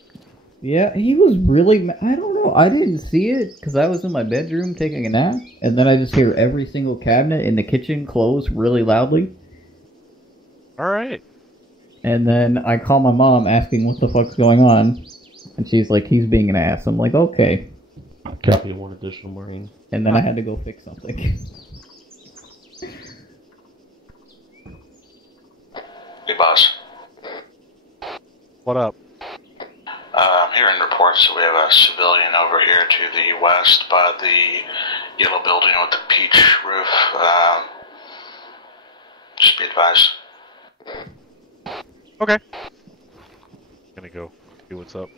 Yeah, he was really. I don't know. I didn't see it because I was in my bedroom taking a nap, and then I just hear every single cabinet in the kitchen close really loudly. All right. And then I call my mom asking what the fuck's going on, and she's like, "He's being an ass." I'm like, "Okay." Copy one additional Marine. And then I had to go fix something. Hey, boss. What up? I'm hearing reports that we have a civilian over here to the west by the yellow building with the peach roof. Just be advised. Okay. Gonna go see what's up.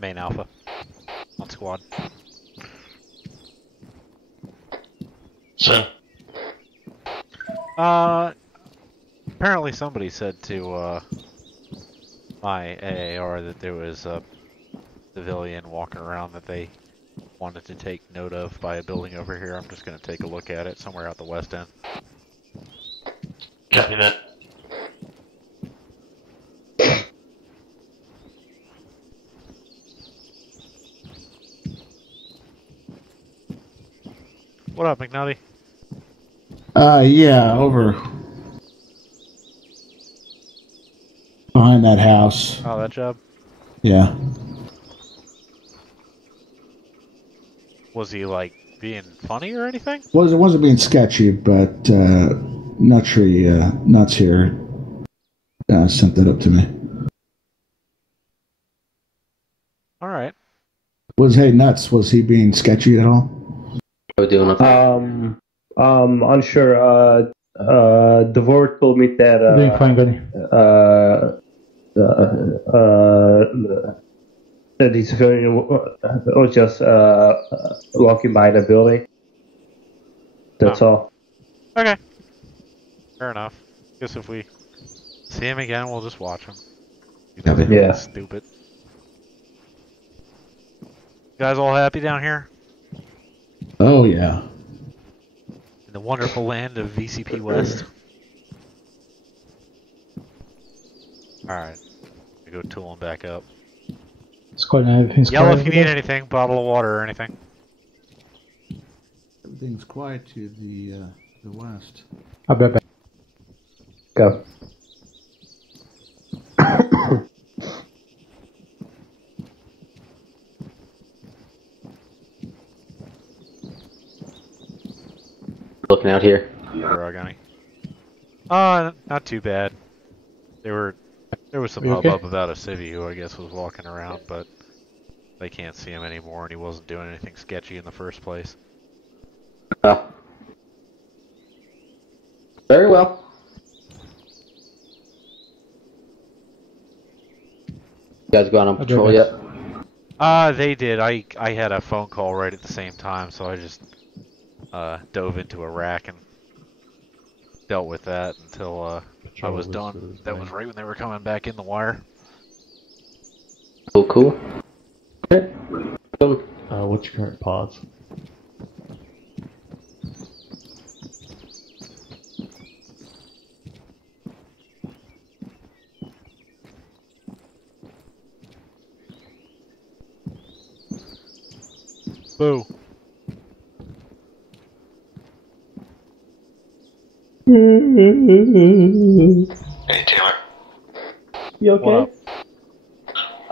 Main Alpha. On squad. So? Apparently somebody said to, my AAR that there was a civilian walking around that they wanted to take note of by a building over here. I'm just gonna take a look at it somewhere out the west end. Copy that. What up, McNeely? Yeah, over behind that house. Oh, that job? Yeah. Was he, like, being funny or anything? Wasn't being sketchy, but not sure Nuts here sent that up to me. Alright. Nuts, was he being sketchy at all? Unsure. Devor told me that Doing fine, buddy. that the civilian was just walking by the building. That's all. Okay. Fair enough. Guess if we see him again, we'll just watch him. He's Yeah. stupid. You guys all happy down here? Oh, yeah. In the wonderful land of VCP West? Alright. We go tool him back up. Squad, everything's Yell quiet if you over need there? anything, bottle of water or anything. Everything's quiet to the west. I'll be back. Go. Looking out here. Not too bad. There was some You hubbub okay? about a civvy who I guess was walking around, but they can't see him anymore, and he wasn't doing anything sketchy in the first place. Very well. You guys gone on patrol yet? They did. I had a phone call right at the same time, so I just dove into a rack and dealt with that until I was done. That was right when they were coming back in the wire. Cool. What's your current pods? Boo. Hey, Taylor. You okay?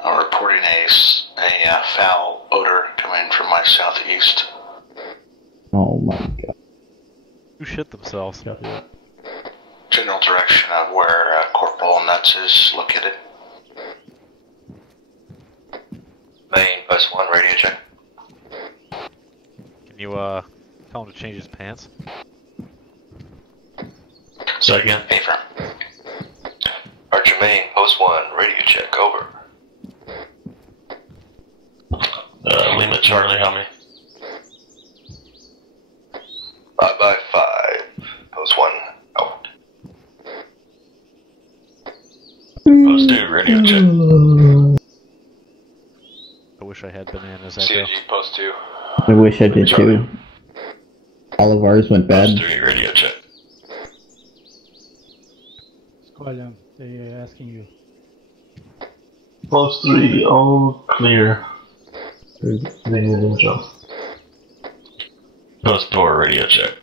I'm reporting a foul odor coming from my southeast. Oh my god. Who shit themselves? General direction of where Corporal Nuts is located. Main, Post 1, radio check. Can you tell him to change his pants? So again, affirm. Archer Main, Post 1, radio check, over. Lima Charlie, how many? 5 by 5, Post 1, out. Post 2, radio check. I wish wish I had Bananas Echo. COG post 2. I wish I did too. All of ours went bad. Post 3, radio check. Squadron, they're asking you. Post 3, all clear. Moving just. Post 4, radio check.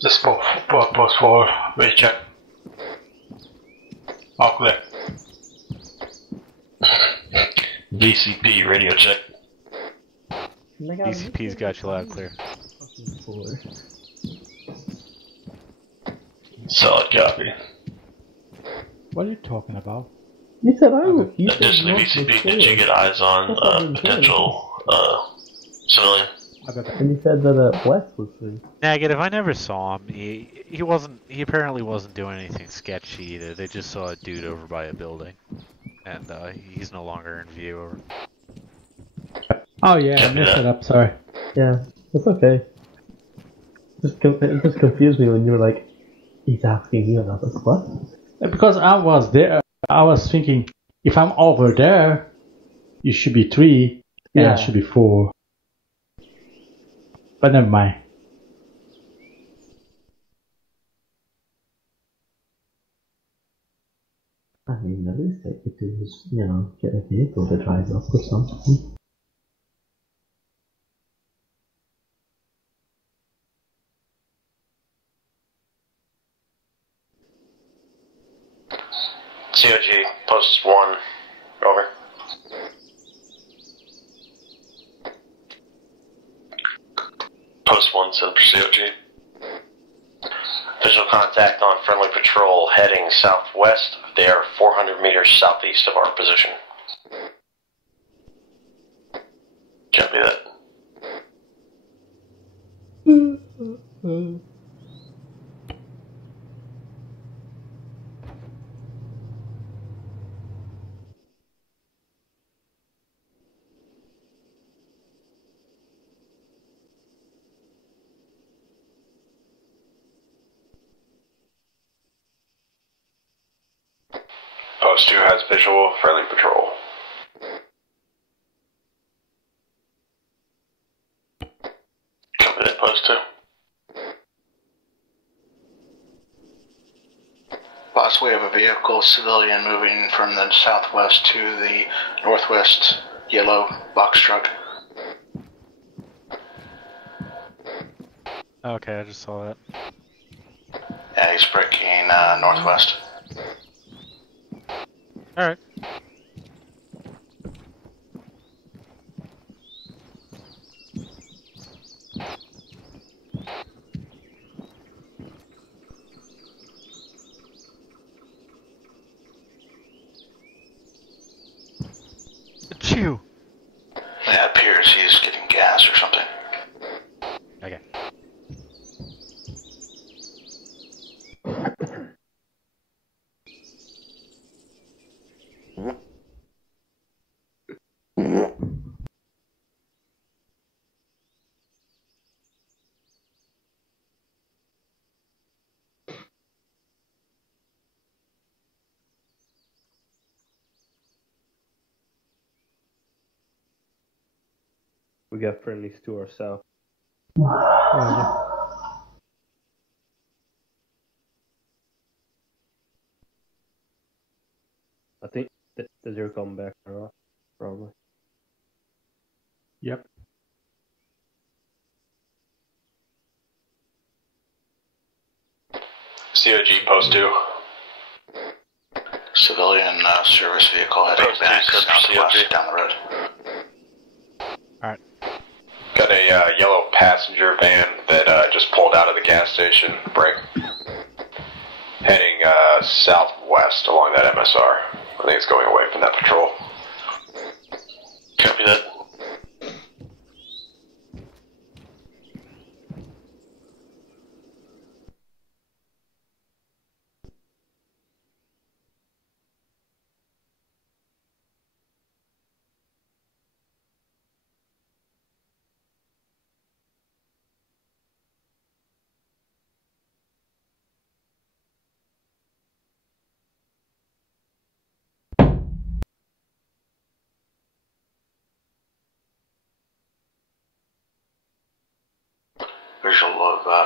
Just post 4, radio check. All clear. VCP, radio check. DCP's got you loud and clear. Solid copy. What are you talking about? You said I was. Additionally, VCP, did you get eyes on potential civilian? And you said that West was free. Negative. I never saw him. He wasn't. He apparently wasn't doing anything sketchy either. They just saw a dude over by a building, and he's no longer in view. Or... Oh yeah, I messed it up. Sorry. Yeah, it's okay. It just confused me when you were like, he's asking you about this. What? Because I was there, I was thinking, if I'm over there, you should be 3, and I should be 4. But never mind. I mean, the least they could do is, get a vehicle to drive up or something. COG, post 1, over. Post 1, send for COG. Visual contact on friendly patrol heading southwest. They are 400 meters southeast of our position. Copy that. Post 2 has visual friendly patrol. Copy that, Post 2. Boss, we have a vehicle, civilian, moving from the southwest to the northwest, yellow box truck. Okay, I just saw that. Yeah, he's breaking northwest. Alright. Achoo! Yeah, it appears he's getting gas or something. Okay. We got friendlies to our south. I think that they're coming back or probably. Yep. COG, post 2. Civilian service vehicle heading back southwest down the road. Alright. Got a yellow passenger van that just pulled out of the gas station break. Heading southwest along that MSR. I think it's going away from that patrol. Copy that.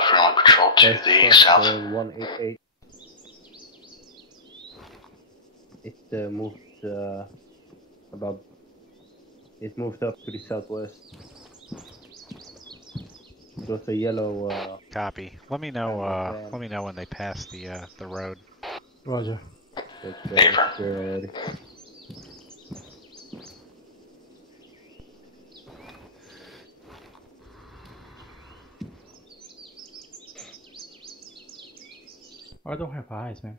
friendly patrol to the south. 188. It moved It moved up to the southwest. It was a yellow. Copy. Let me know. Let me know when they pass the road. Roger. Good. I don't have eyes, man.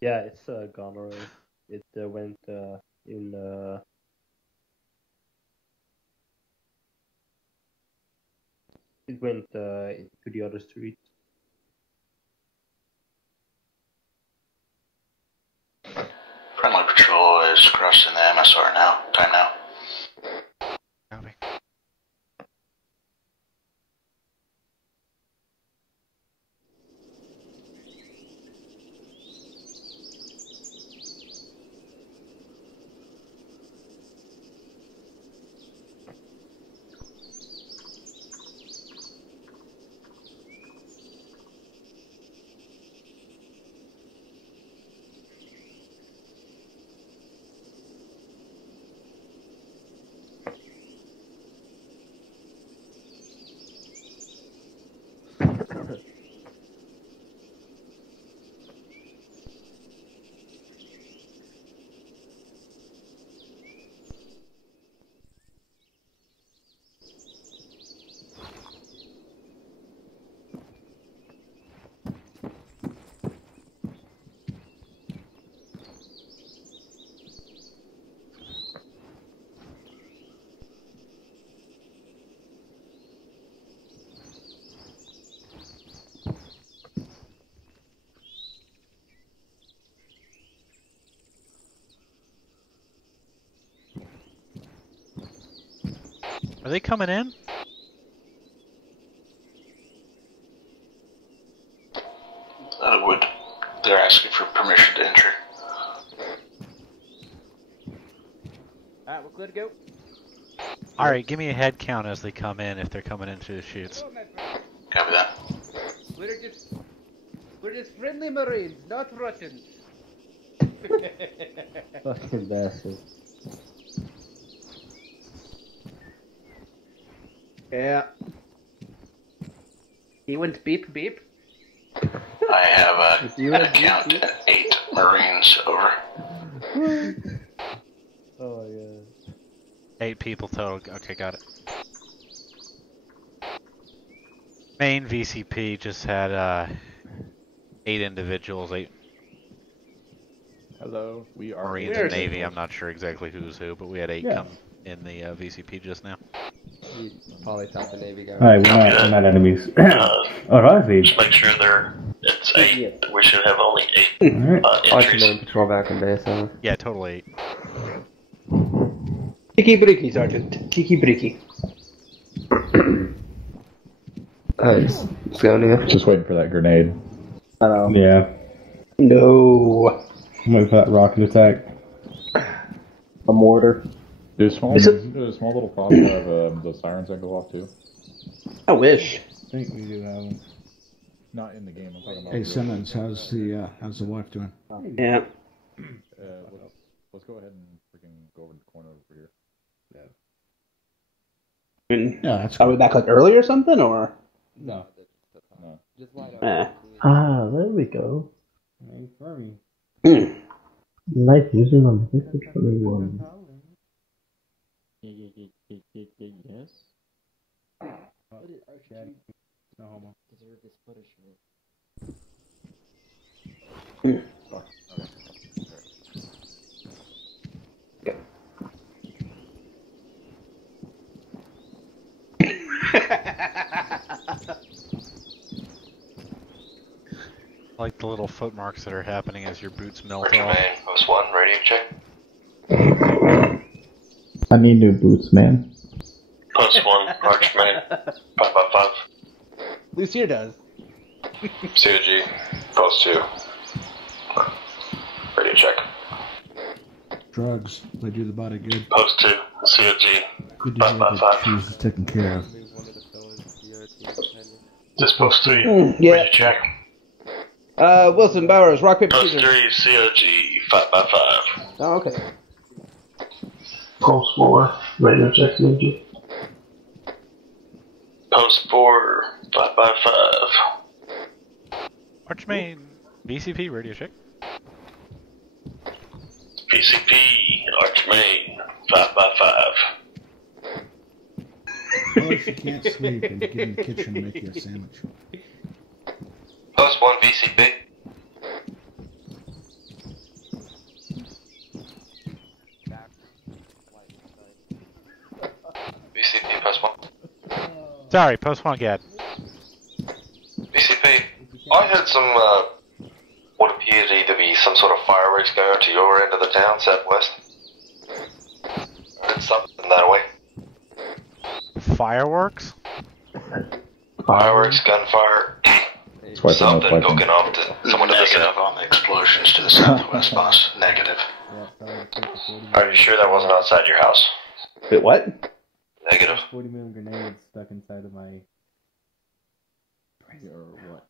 Yeah, it's gone already. It went in. It went to the other street. Friendly patrol is crossing the MSR now. Time now. Copy. Are they coming in? They're asking for permission to enter. Alright, we're clear to go. Alright, give me a head count as they come in, if they're coming in through the chutes. Copy that. We're just friendly Marines, not Russians. Fucking bastard. Yeah. He went beep beep. I have a head count at 8 Marines over. Oh my god. 8 people total. Okay, got it. Main VCP just had 8 individuals, 8 Hello, we are Marines and Navy. I'm not sure exactly who's who, but we had 8 come in the VCP just now. You probably thought the Navy guy. Alright, we're not enemies. Alright, Just make sure it's 8. We should have only 8 entries. Main patrol back in base. Yeah, total 8. Tiki Briki, Sergeant. Tiki Briki. Let's go now. Just waiting for that grenade. I know. Yeah. No. I'm waiting for that rocket attack. A mortar. Do small little props have the sirens that go off too? I wish. I think we do have them. Not in the game. I'm talking about. Hey Simmons, how's the wife doing? Yeah. Let's go ahead and freaking go over to the corner over here. Yeah, that's Are we back like early or something, or? No. Ah, there we go. Hey, Fermi. Nice using on the 21. Yes. No homo. Deserve this punishment. Like the little footmarks that are happening as your boots melt off. Main, post 1, radio check. I need new boots, man. Post 1, Arch Main, 555. Lucier does. COG, post 2. Radio check. Drugs, they do the body good. Post 2, COG, Good to hear that 555. cheese is taken care of. This post 3. Yeah. Ready to check. Wilson Bowers, rock, paper, Post scissors. 3, COG, 5x5. Oh, okay. Post 4. Radio check, COG. Post 4, 5x5. Archmain, VCP, radio check. PCP, Archmain, 5x5. Well, if you can't sleep and get in the kitchen and make you a sandwich. Post 1, VCP. VCP, post 1. Sorry, post 1 again. VCP, I heard some, what appeared to either be some sort of fireworks going to your end of the town, southwest. I heard something that way. Fireworks? Fireworks, gunfire, something cooking off to someone to the south. On the explosions to the southwest, boss. Negative. Are you sure that wasn't outside your house? Wait, what? Negative. 40 million grenades stuck inside of my watch.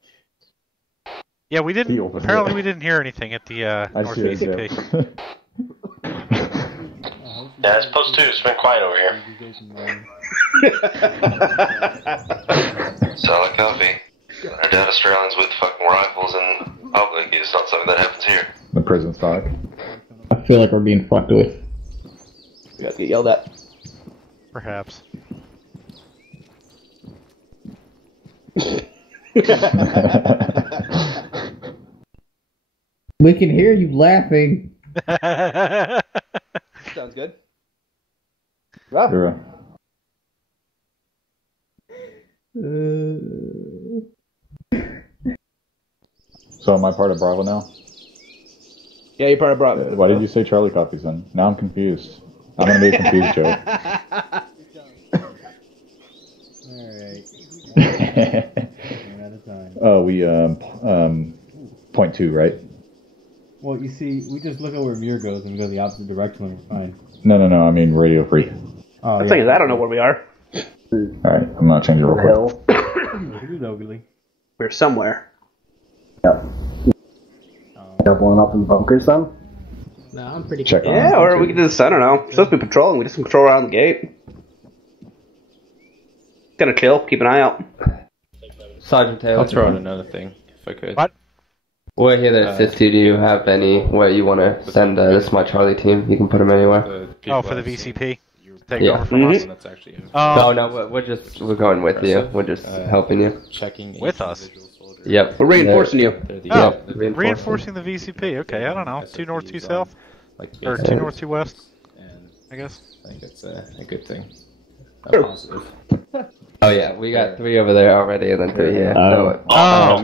Yeah, we didn't. Apparently, we didn't hear anything at the North VCP. Yeah, it's post 2. It's been quiet over here. Sound like coffee. I doubt Australians with fucking rifles and public is not something that happens here. The prison stock. I feel like we're being fucked with. We got to get yelled at. Perhaps. We can hear you laughing. Sounds good. You're So am I part of Bravo now? Yeah, you're part of Bravo. Why did you say Charlie Coffee's then? Now I'm confused. I'm gonna be a confused Joe. Alright. One at a time. Oh, we point 2, right? Well, you see, we just look at where Muir goes and we go the opposite direction and we're fine. No, I mean Radio Free. Oh, the thing is, I don't know where we are. Alright, I'm not changing real quick. We're somewhere. Yep. Doubling up in bunkers then? No, I'm pretty Check on Yeah, or we could just, I don't know. We're supposed to be patrolling. We just patrol around the gate. Gonna chill, keep an eye out. Sergeant Taylor. I'll throw in another thing, if I could. What? We're here to assist you. Do you have any where you want to send this is my Charlie team? You can put them anywhere. Oh, for the VCP? Take Yeah. over from us? That's actually No, we're going with you. We're just helping you. Checking With us? Yep. We're reinforcing you. Oh, Reinforcing. reinforcing the VCP. Okay, I don't know. 2 north, 2 south? Or 2 north, 2 west? I guess. I think it's a good thing. A Sure. positive. Oh yeah, we got 3 over there already, and then 3 here. okay.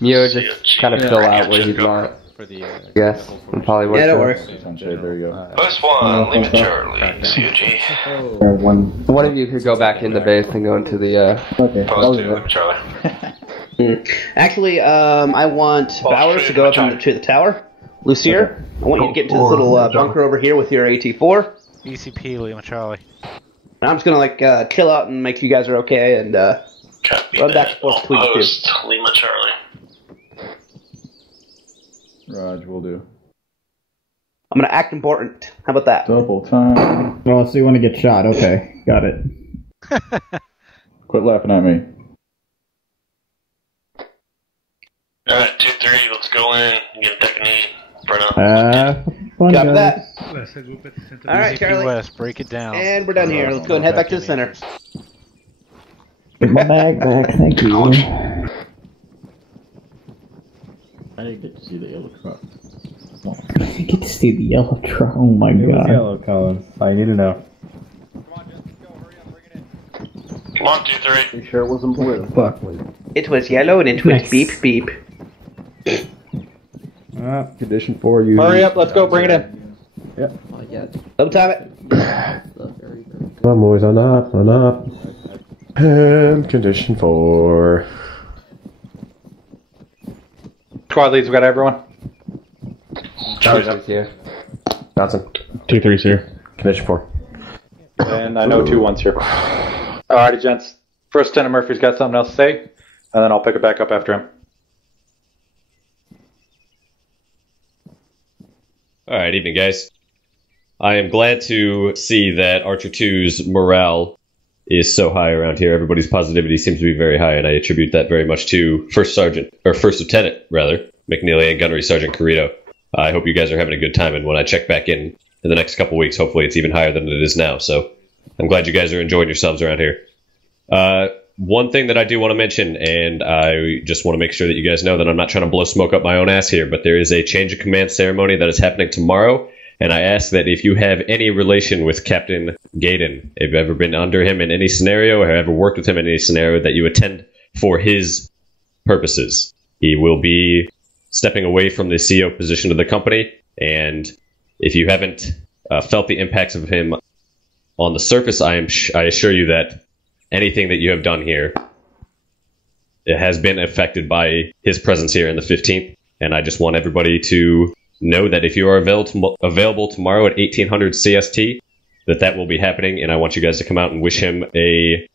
Mio just kind of fill out where he's not. For the, Yes, and probably works. Yeah, don't worry. There you go. Post 1, leave it Charlie, COG. One of you could go back in the base and go into the. Okay. Post 2, leave it Charlie. Actually, I want Bowers to go up to the tower. Lucier, I want you to get into this little bunker over here with your AT-4. VCP, Lima Charlie. And I'm just gonna chill out and make sure you guys are okay and run back and forth between the two. Post Lima Charlie. Raj, will do. I'm gonna act important. How about that? Double time. Oh, so you want to get shot? Okay, got it. Quit laughing at me. Alright, 2-3, let's go in, get a technique, burn up. Fun Copy guys. that. Alright, VCP Charlie. West, break it down. And we're done here. Let's go and head back to the center. Get my bag back, thank you. I didn't get to see the yellow truck. I didn't get to see the yellow truck. Oh my It was god. yellow, Collins. I need to know. Come on, 2-3. You sure it wasn't blue? Fuck. It was yellow and it was beep beep. Condition 4, you. Hurry up, let's go, bring it in. Yep. Don't time it. Come on, boys, on up. And condition 4. Squad leads, we got everyone. Charlie's here. Johnson. 2-3's here. Condition 4. And I know 2-1's here. Alrighty, gents. First Lieutenant Murphy's got something else to say. and then I'll pick it back up after him. All right, evening, guys. I am glad to see that Archer 2's morale is so high around here. Everybody's positivity seems to be very high, and I attribute that very much to First Lieutenant, McNeely and Gunnery Sergeant Carrito. I hope you guys are having a good time, and when I check back in the next couple weeks, hopefully it's even higher than it is now. So I'm glad you guys are enjoying yourselves around here. One thing that I do want to mention, and I just want to make sure that you guys know that I'm not trying to blow smoke up my own ass here, but there is a change of command ceremony that is happening tomorrow, and I ask that if you have any relation with Captain Gaydon, if you've ever been under him in any scenario or ever worked with him in any scenario, that you attend for his purposes. He will be stepping away from the CO position of the company, and if you haven't felt the impacts of him on the surface, I assure you that anything that you have done here, it has been affected by his presence here in the 15th, and I just want everybody to know that if you are available tomorrow at 1800 CST, that will be happening, and I want you guys to come out and wish him a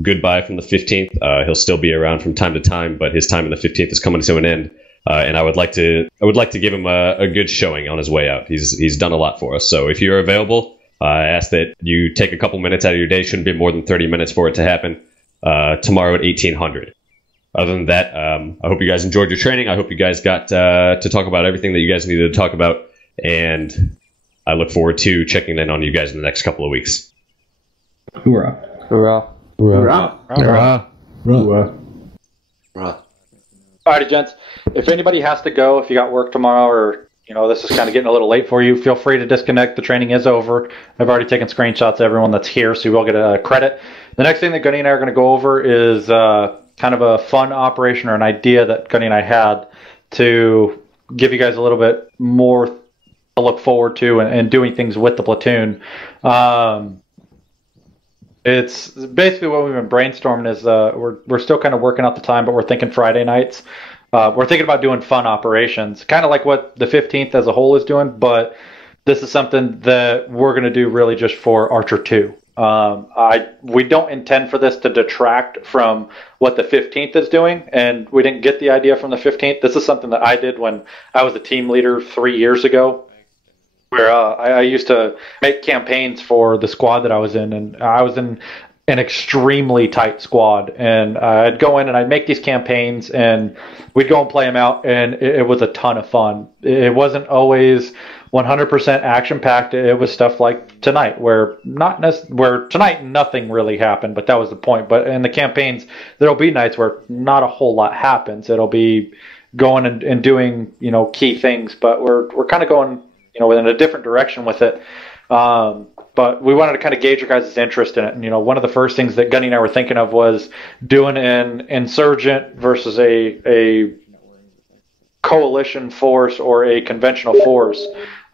goodbye from the 15th. He'll still be around from time to time, but his time in the 15th is coming to an end, and I would like to give him a good showing on his way out. He's done a lot for us, so if you're available, I ask that you take a couple minutes out of your day. Shouldn't be more than 30 minutes for it to happen tomorrow at 1800. Other than that, I hope you guys enjoyed your training. I hope you guys got to talk about everything that you guys needed to talk about. And I look forward to checking in on you guys in the next couple of weeks. Hoorah. Hoorah. Hoorah. Hoorah. Hoorah. Alrighty, gents. If anybody has to go, if you got work tomorrow or this is kind of getting a little late for you, feel free to disconnect. The training is over. I've already taken screenshots of everyone that's here, so you will get a credit. The next thing that Gunny and I are going to go over is kind of a fun operation or an idea that Gunny and I had to give you guys a little bit more to look forward to and doing things with the platoon. It's basically what we've been brainstorming is we're still kind of working out the time, but we're thinking Friday nights. We're thinking about doing fun operations, kind of like what the 15th as a whole is doing, but this is something that we're going to do really just for Archer 2. We don't intend for this to detract from what the 15th is doing, and we didn't get the idea from the 15th. This is something that I did when I was a team leader 3 years ago, where I used to make campaigns for the squad that I was in, and I was in an extremely tight squad, and I'd go in and I'd make these campaigns and we'd go and play them out, and it was a ton of fun. It wasn't always 100% action packed. It was stuff like tonight where tonight nothing really happened, but that was the point. But in the campaigns, there'll be nights where not a whole lot happens. It'll be going and doing key things, but we're kind of going in a different direction with it. But we wanted to kind of gauge your guys' interest in it. And, one of the first things that Gunny and I were thinking of was doing an insurgent versus a coalition force or a conventional force,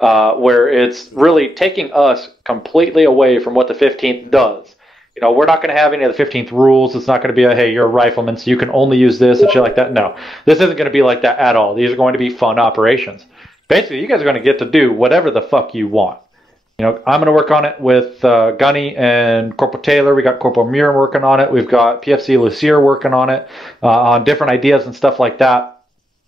where it's really taking us completely away from what the 15th does. We're not going to have any of the 15th rules. It's not going to be hey, you're a rifleman, so you can only use this and shit like that. No, this isn't going to be like that at all. These are going to be fun operations. Basically, you guys are going to get to do whatever the fuck you want. I'm going to work on it with Gunny and Corporal Taylor. We got Corporal Muir working on it. We've got PFC Lucier working on it, on different ideas and stuff like that.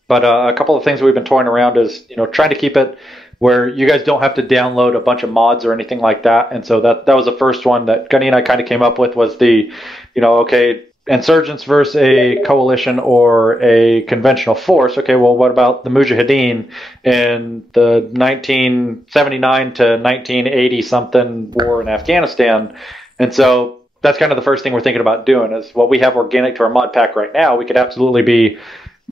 But a couple of things we've been toying around is, trying to keep it where you guys don't have to download a bunch of mods or anything like that. And so that was the first one that Gunny and I kind of came up with was the, okay, insurgents versus a coalition or a conventional force. Okay, well, what about the Mujahideen in the 1979 to 1980 something war in Afghanistan? And so that's kind of the first thing we're thinking about doing is what we have organic to our mod pack right now. We could absolutely be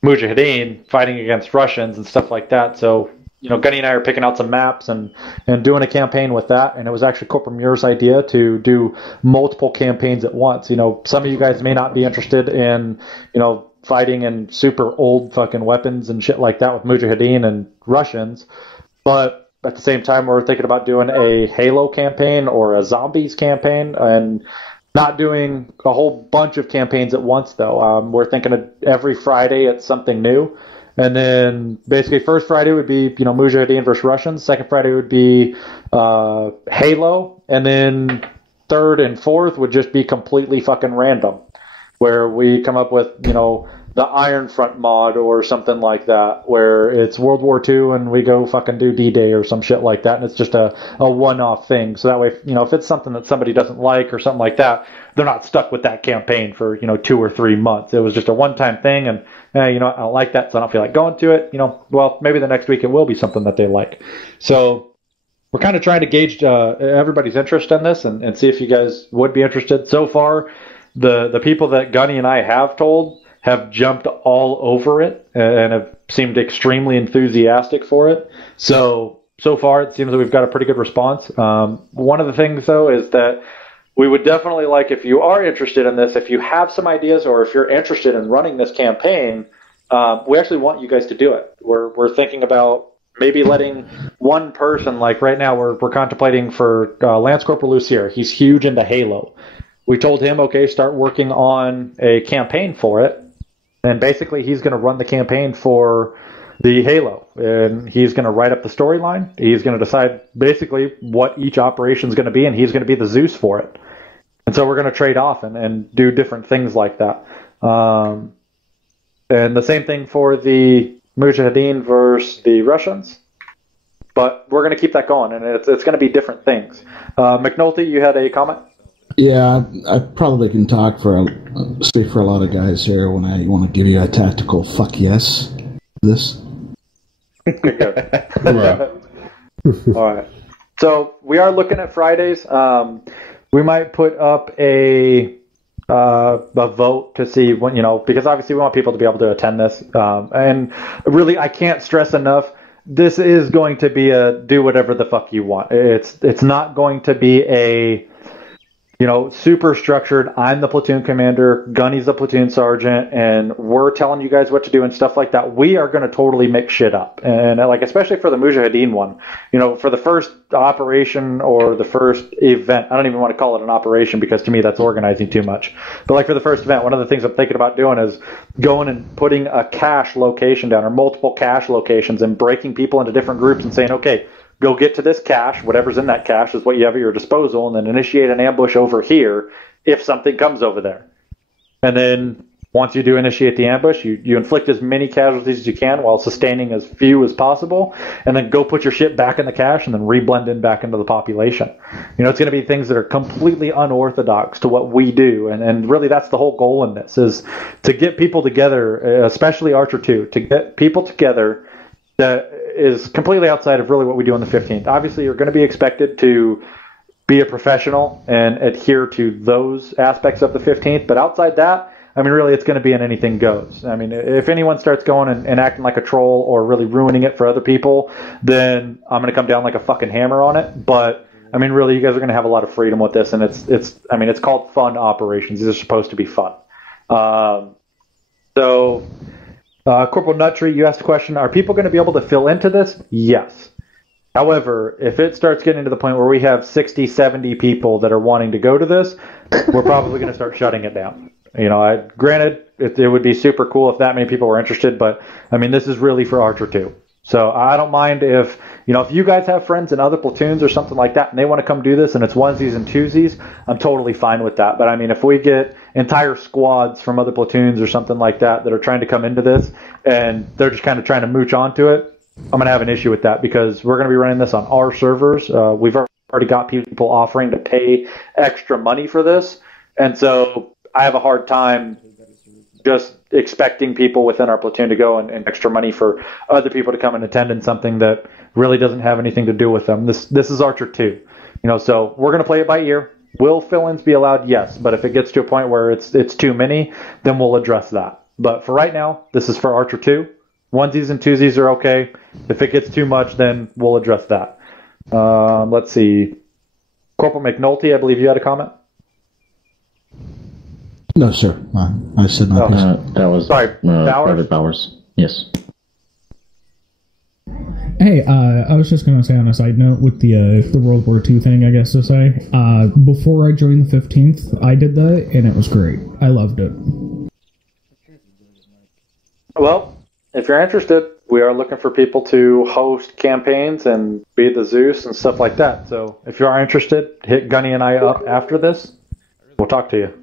Mujahideen fighting against Russians and stuff like that. So, Gunny and I are picking out some maps and doing a campaign with that. And it was actually Corporal Muir's idea to do multiple campaigns at once. Some of you guys may not be interested in, fighting in super old fucking weapons and shit like that with Mujahideen and Russians. But at the same time, we're thinking about doing a Halo campaign or a Zombies campaign and not doing a whole bunch of campaigns at once, though. We're thinking of every Friday it's something new. And then basically first Friday would be, Mujahideen versus Russians. Second Friday would be Halo. And then third and fourth would just be completely fucking random. where we come up with, the Iron Front mod or something like that, where it's World War II and we go fucking do D-Day or some shit like that, and it's just a one-off thing. So that way, if it's something that somebody doesn't like or something like that, they're not stuck with that campaign for, 2 or 3 months. It was just a one-time thing, and, I don't like that, so I don't feel like going to it. Well, maybe the next week it will be something that they like. So we're kind of trying to gauge everybody's interest in this and see if you guys would be interested. So far, the people that Gunny and I have told have jumped all over it and have seemed extremely enthusiastic for it. So far, it seems that we've got a pretty good response. One of the things, though, is that we would definitely like, if you are interested in this, if you have some ideas or if you're interested in running this campaign, we actually want you guys to do it. We're thinking about maybe letting one person, like right now we're contemplating for Lance Corporal Lucier. He's huge into Halo. We told him, okay, start working on a campaign for it. And basically, he's going to run the campaign for the Halo. And he's going to write up the storyline. He's going to decide basically what each operation is going to be, and he's going to be the Zeus for it. And so we're going to trade off and do different things like that. And the same thing for the Mujahideen versus the Russians. But we're going to keep that going, and it's going to be different things. McNulty, you had a comment? Yeah, I probably can speak for a lot of guys here when I want to give you a tactical fuck yes. This. All right. So we are looking at Fridays. We might put up a vote to see when, because obviously we want people to be able to attend this. And really, I can't stress enough, this is going to be a do whatever the fuck you want. It's not going to be a super structured, I'm the platoon commander, Gunny's the platoon sergeant, and we're telling you guys what to do and stuff like that. We are going to totally mix shit up. And especially for the Mujahideen one, for the first operation or the first event, I don't even want to call it an operation because to me that's organizing too much. But for the first event, one of the things I'm thinking about doing is going and putting a cache location down or multiple cache locations and breaking people into different groups and saying, okay, go get to this cache, whatever's in that cache is what you have at your disposal, and then initiate an ambush over here if something comes over there. And then once you do initiate the ambush, you inflict as many casualties as you can while sustaining as few as possible, and then go put your shit back in the cache and then re-blend in back into the population. It's going to be things that are completely unorthodox to what we do, and really that's the whole goal in this, is to get people together, especially Archer 2, to get people together that is completely outside of really what we do on the 15th. Obviously, you're going to be expected to be a professional and adhere to those aspects of the 15th, but outside that, really, it's going to be an anything goes. If anyone starts going and acting like a troll or really ruining it for other people, then I'm going to come down like a fucking hammer on it. But, really, you guys are going to have a lot of freedom with this, and it's called fun operations. These are supposed to be fun. Corporal Nuttree, you asked a question, are people going to be able to fill into this? Yes. However, if it starts getting to the point where we have 60, 70 people that are wanting to go to this, we're probably going to start shutting it down. Granted, it would be super cool if that many people were interested, but, this is really for Archer 2. So I don't mind if you guys have friends in other platoons or something like that and they want to come do this and it's onesies and twosies, I'm totally fine with that. But if we get entire squads from other platoons or something like that that are trying to come into this and they're just kind of trying to mooch onto it, I'm going to have an issue with that because we're going to be running this on our servers. We've already got people offering to pay extra money for this. And so I have a hard time just expecting people within our platoon to go and extra money for other people to come and attend in something that really doesn't have anything to do with them. This is Archer 2. So we're going to play it by ear. Will fill-ins be allowed? Yes. But if it gets to a point where it's too many, then we'll address that. But for right now, this is for Archer 2. Onesies and twosies are okay. If it gets too much, then we'll address that. Let's see. Corporal McNulty, I believe you had a comment? No, sir. I said my piece. That was Private Bowers. Yes. Hey, I was just going to say on a side note with the World War II thing, I guess to say, before I joined the 15th, I did that, and it was great. I loved it. Well, if you're interested, we are looking for people to host campaigns and be the Zeus and stuff like that. So if you are interested, hit Gunny and I up after this. We'll talk to you.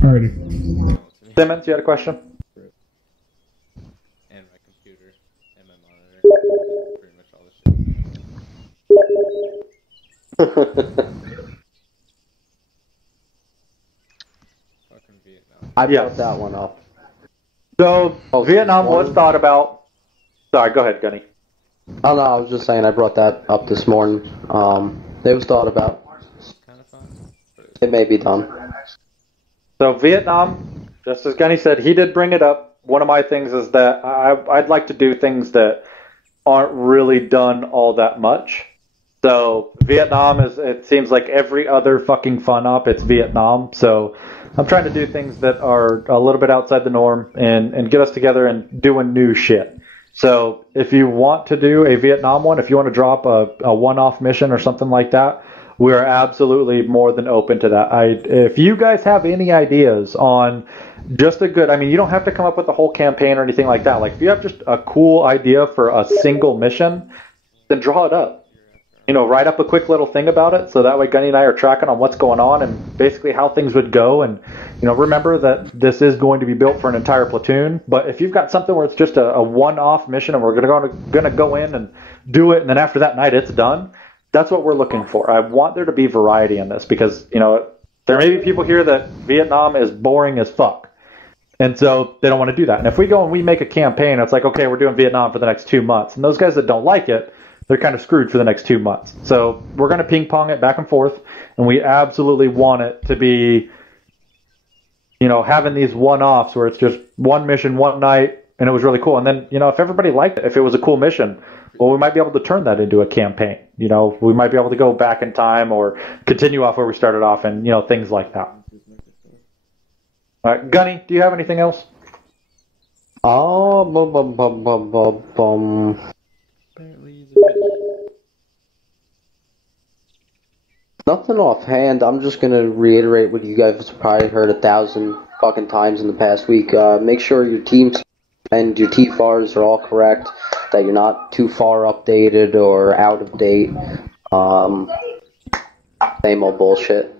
Alrighty. Simmons, you had a question? And my computer and my monitor. Pretty much all Fucking Vietnam. I brought that one up. So, Vietnam was thought about. Sorry, go ahead, Gunny. Oh no, I was just saying I brought that up this morning. It was thought about. It may be done. So Vietnam, just as Gunny said, he did bring it up. One of my things is that I'd like to do things that aren't really done all that much. So Vietnam it seems like every other fucking fun op, it's Vietnam. So I'm trying to do things that are a little bit outside the norm and get us together and doing new shit. So if you want to do a Vietnam one, if you want to drop a one-off mission or something like that, we are absolutely more than open to that. If you guys have any ideas on just a good, I mean, you don't have to come up with a whole campaign or anything like that. Like if you have just a cool idea for a single mission, then draw it up. You know, write up a quick little thing about it, so that way Gunny and I are tracking on what's going on and basically how things would go. And, you know, remember that this is going to be built for an entire platoon. But if you've got something where it's just a one-off mission and we're going to go in and do it, and then after that night it's done, that's what we're looking for. I want there to be variety in this because, you know, there may be people here that Vietnam is boring as fuck. And so they don't want to do that. And if we go and we make a campaign, it's like, okay, we're doing Vietnam for the next 2 months. And those guys that don't like it, they're kind of screwed for the next 2 months. So we're going to ping pong it back and forth, and we absolutely want it to be, you know, having these one-offs where it's just one mission, one night, and it was really cool. And then, you know, if everybody liked it, if it was a cool mission, well, we might be able to turn that into a campaign. You know, we might be able to go back in time or continue off where we started off and, you know, things like that. All right, Gunny, do you have anything else? Nothing offhand. I'm just gonna reiterate what you guys have probably heard 1,000 fucking times in the past week. Make sure your teams and your TFARs are all correct, that you're not too far updated or out of date. Same old bullshit.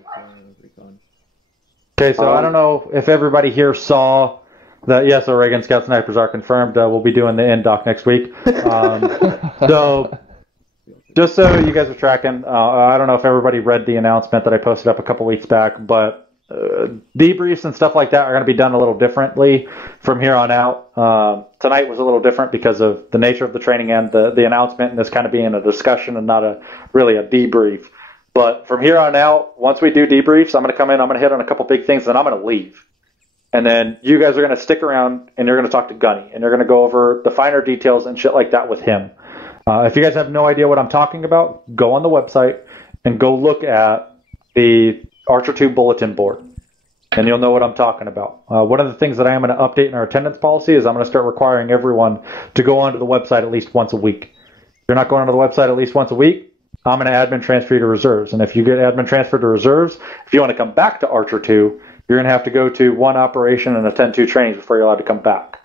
Okay, so I don't know if everybody here saw that, yes, Oregon Scout Snipers are confirmed. We'll be doing the NDOC next week. So, just so you guys are tracking, I don't know if everybody read the announcement that I posted up a couple weeks back, but debriefs and stuff like that are going to be done a little differently from here on out. Tonight was a little different because of the nature of the training and the announcement, and this kind of being a discussion and not really a debrief. But from here on out, once we do debriefs, I'm going to come in, I'm going to hit on a couple big things, and I'm going to leave. And then you guys are going to stick around, and you're going to talk to Gunny, and you're going to go over the finer details and shit like that with him. If you guys have no idea what I'm talking about, go on the website and go look at the Archer 2 bulletin board, and you'll know what I'm talking about. One of the things that I am going to update in our attendance policy is I'm going to start requiring everyone to go onto the website at least once a week. If you're not going onto the website at least once a week, I'm going to admin transfer you to reserves. And if you get admin transferred to reserves, if you want to come back to Archer 2, you're going to have to go to one operation and attend 2 trainings before you're allowed to come back.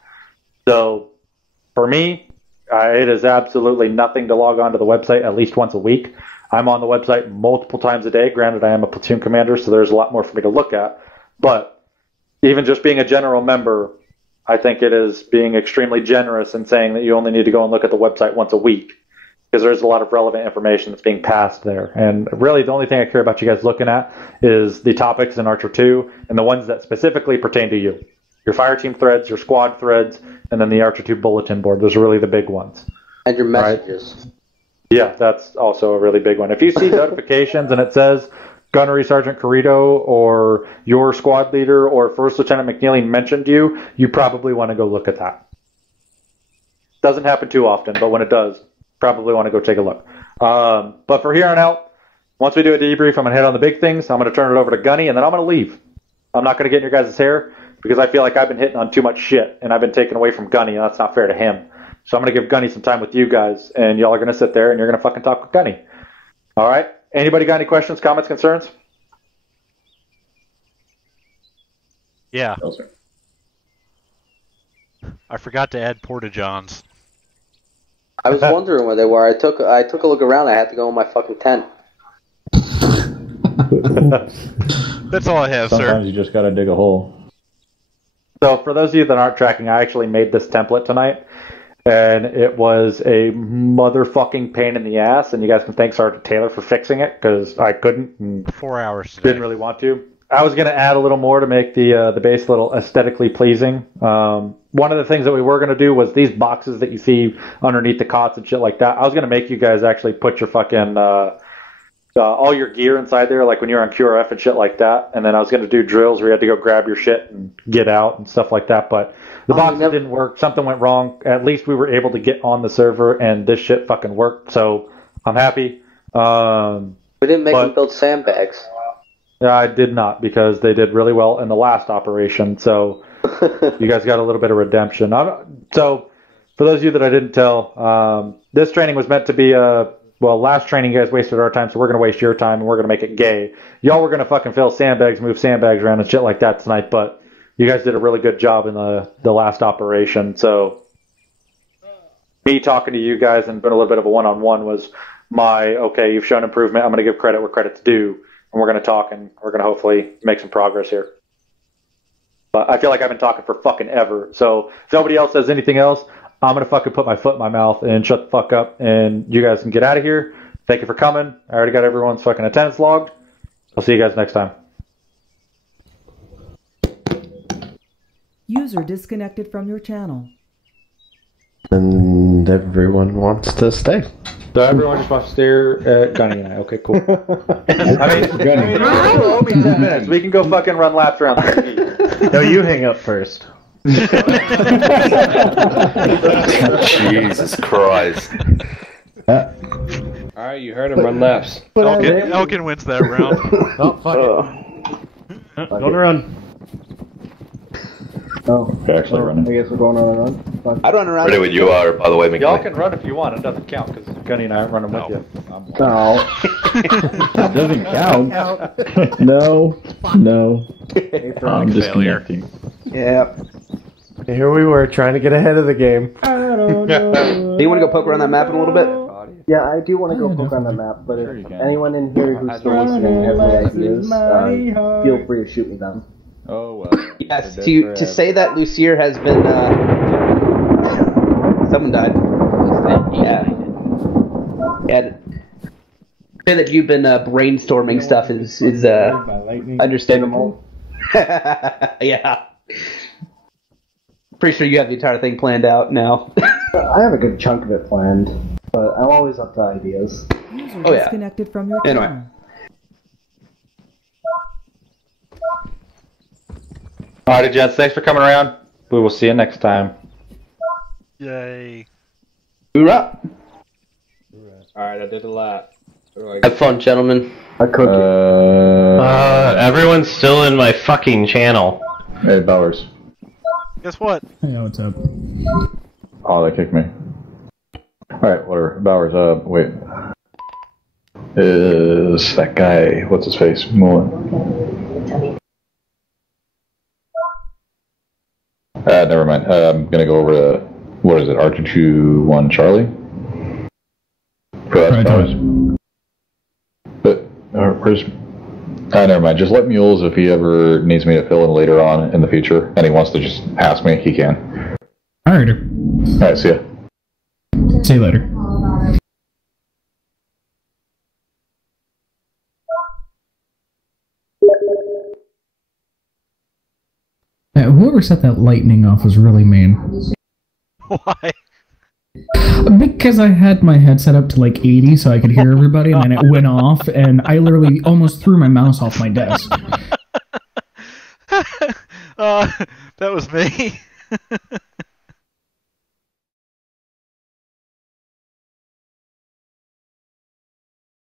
So for me, it is absolutely nothing to log on to the website at least once a week. I'm on the website multiple times a day. Granted, I am a platoon commander, so there's a lot more for me to look at. But even just being a general member, I think it is being extremely generous in saying that you only need to go and look at the website once a week, because there's a lot of relevant information that's being passed there. And really the only thing I care about you guys looking at is the topics in Archer 2 and the ones that specifically pertain to you. Your fire team threads, your squad threads, and then the Archer 2 bulletin board. Those are really the big ones. And your messages. Right? Yeah, that's also a really big one. If you see notifications and it says Gunnery Sergeant Carrito or your squad leader or First Lieutenant McNeely mentioned you, you probably want to go look at that. Doesn't happen too often, but when it does, probably want to go take a look. But for here on out, once we do a debrief, I'm going to head on the big things. I'm going to turn it over to Gunny, and then I'm going to leave. I'm not going to get in your guys' hair because I feel like I've been hitting on too much shit, and I've been taken away from Gunny, and that's not fair to him. So I'm going to give Gunny some time with you guys, and y'all are going to sit there, and you're going to fucking talk with Gunny. All right? Anybody got any questions, comments, concerns? Yeah. I forgot to add porta-johns. I was wondering where they were. I took a look around. I had to go in my fucking tent. That's all I have, sir. Sometimes you just gotta dig a hole. So for those of you that aren't tracking, I actually made this template tonight, and it was a motherfucking pain in the ass, and you guys can thank Sergeant Taylor for fixing it, because I couldn't. And 4 hours today. Didn't really want to. I was going to add a little more to make the base a little aesthetically pleasing. One of the things that we were going to do was these boxes that you see underneath the cots and shit like that. I was going to make you guys actually put your fucking all your gear inside there, like when you're on QRF and shit like that. And then I was going to do drills where you had to go grab your shit and get out and stuff like that. But the boxes didn't work. Something went wrong. At least we were able to get on the server, and this shit fucking worked. So I'm happy. We didn't make them build sandbags. I did not, because they did really well in the last operation. So you guys got a little bit of redemption. So for those of you that I didn't tell, this training was meant to be last training you guys wasted our time, so we're going to waste your time, and we're going to make it gay. Y'all were going to fucking fill sandbags, move sandbags around and shit like that tonight, but you guys did a really good job in the last operation. So me talking to you guys and been a little bit of a one-on-one was okay, you've shown improvement. I'm going to give credit where credit's due. And we're going to talk, and we're going to hopefully make some progress here. But I feel like I've been talking for fucking ever. So if nobody else says anything else, I'm going to fucking put my foot in my mouth and shut the fuck up, and you guys can get out of here. Thank you for coming. I already got everyone's fucking attendance logged. I'll see you guys next time. User disconnected from your channel. And everyone wants to stay. So everyone just wants to stare at Gunny and I. Okay, cool. You owe me 10 minutes. We can go fucking run laps around the TV. No, you hang up first. Jesus Christ. Alright, you heard him, run laps. Elkin wins that round. Oh, fuck it. Going to run. Oh, actually running. I guess we're going on a run. Fine. I run around. Ready when you are, by the way, McNeely. Y'all can run if you want. It doesn't count, because Gunny and I aren't running with you. No. That doesn't count. No. I'm disconnecting. Yep. Here we were trying to get ahead of the game. Do you want to go poke around that map in a little bit? Yeah, I do want to go poke on the map, but if anyone in here who's still listening has any ideas, feel free to shoot me down. Oh, well. Yes, to say that Lucier has been, someone died. Yeah. Say that you've been brainstorming stuff is understandable. Yeah. Pretty sure you have the entire thing planned out now. I have a good chunk of it planned, but I'm always up to ideas. User disconnected from your channel. Anyway. Alrighty, gents. Thanks for coming around. We will see you next time. Yay. Hoorah! Alright, I did a lap. Have fun, gentlemen. I cook everyone's still in my fucking channel. Hey, Bowers. Guess what? Hey, what's up? Oh, they kicked me. Alright, whatever. Bowers, wait. Is that guy, what's his face? Mullen. Never mind. I'm gonna go over to, what is it, R221 Charlie? For that Bowers. But, where's... never mind. Just let Mules, if he ever needs me to fill in later on in the future, and he wants to just ask me, he can. Alright. Alright, see ya. See you later. Whoever set that lightning off was really mean. Why? Because I had my headset up to like 80 so I could hear everybody, and then it went off, and I literally almost threw my mouse off my desk. That was me.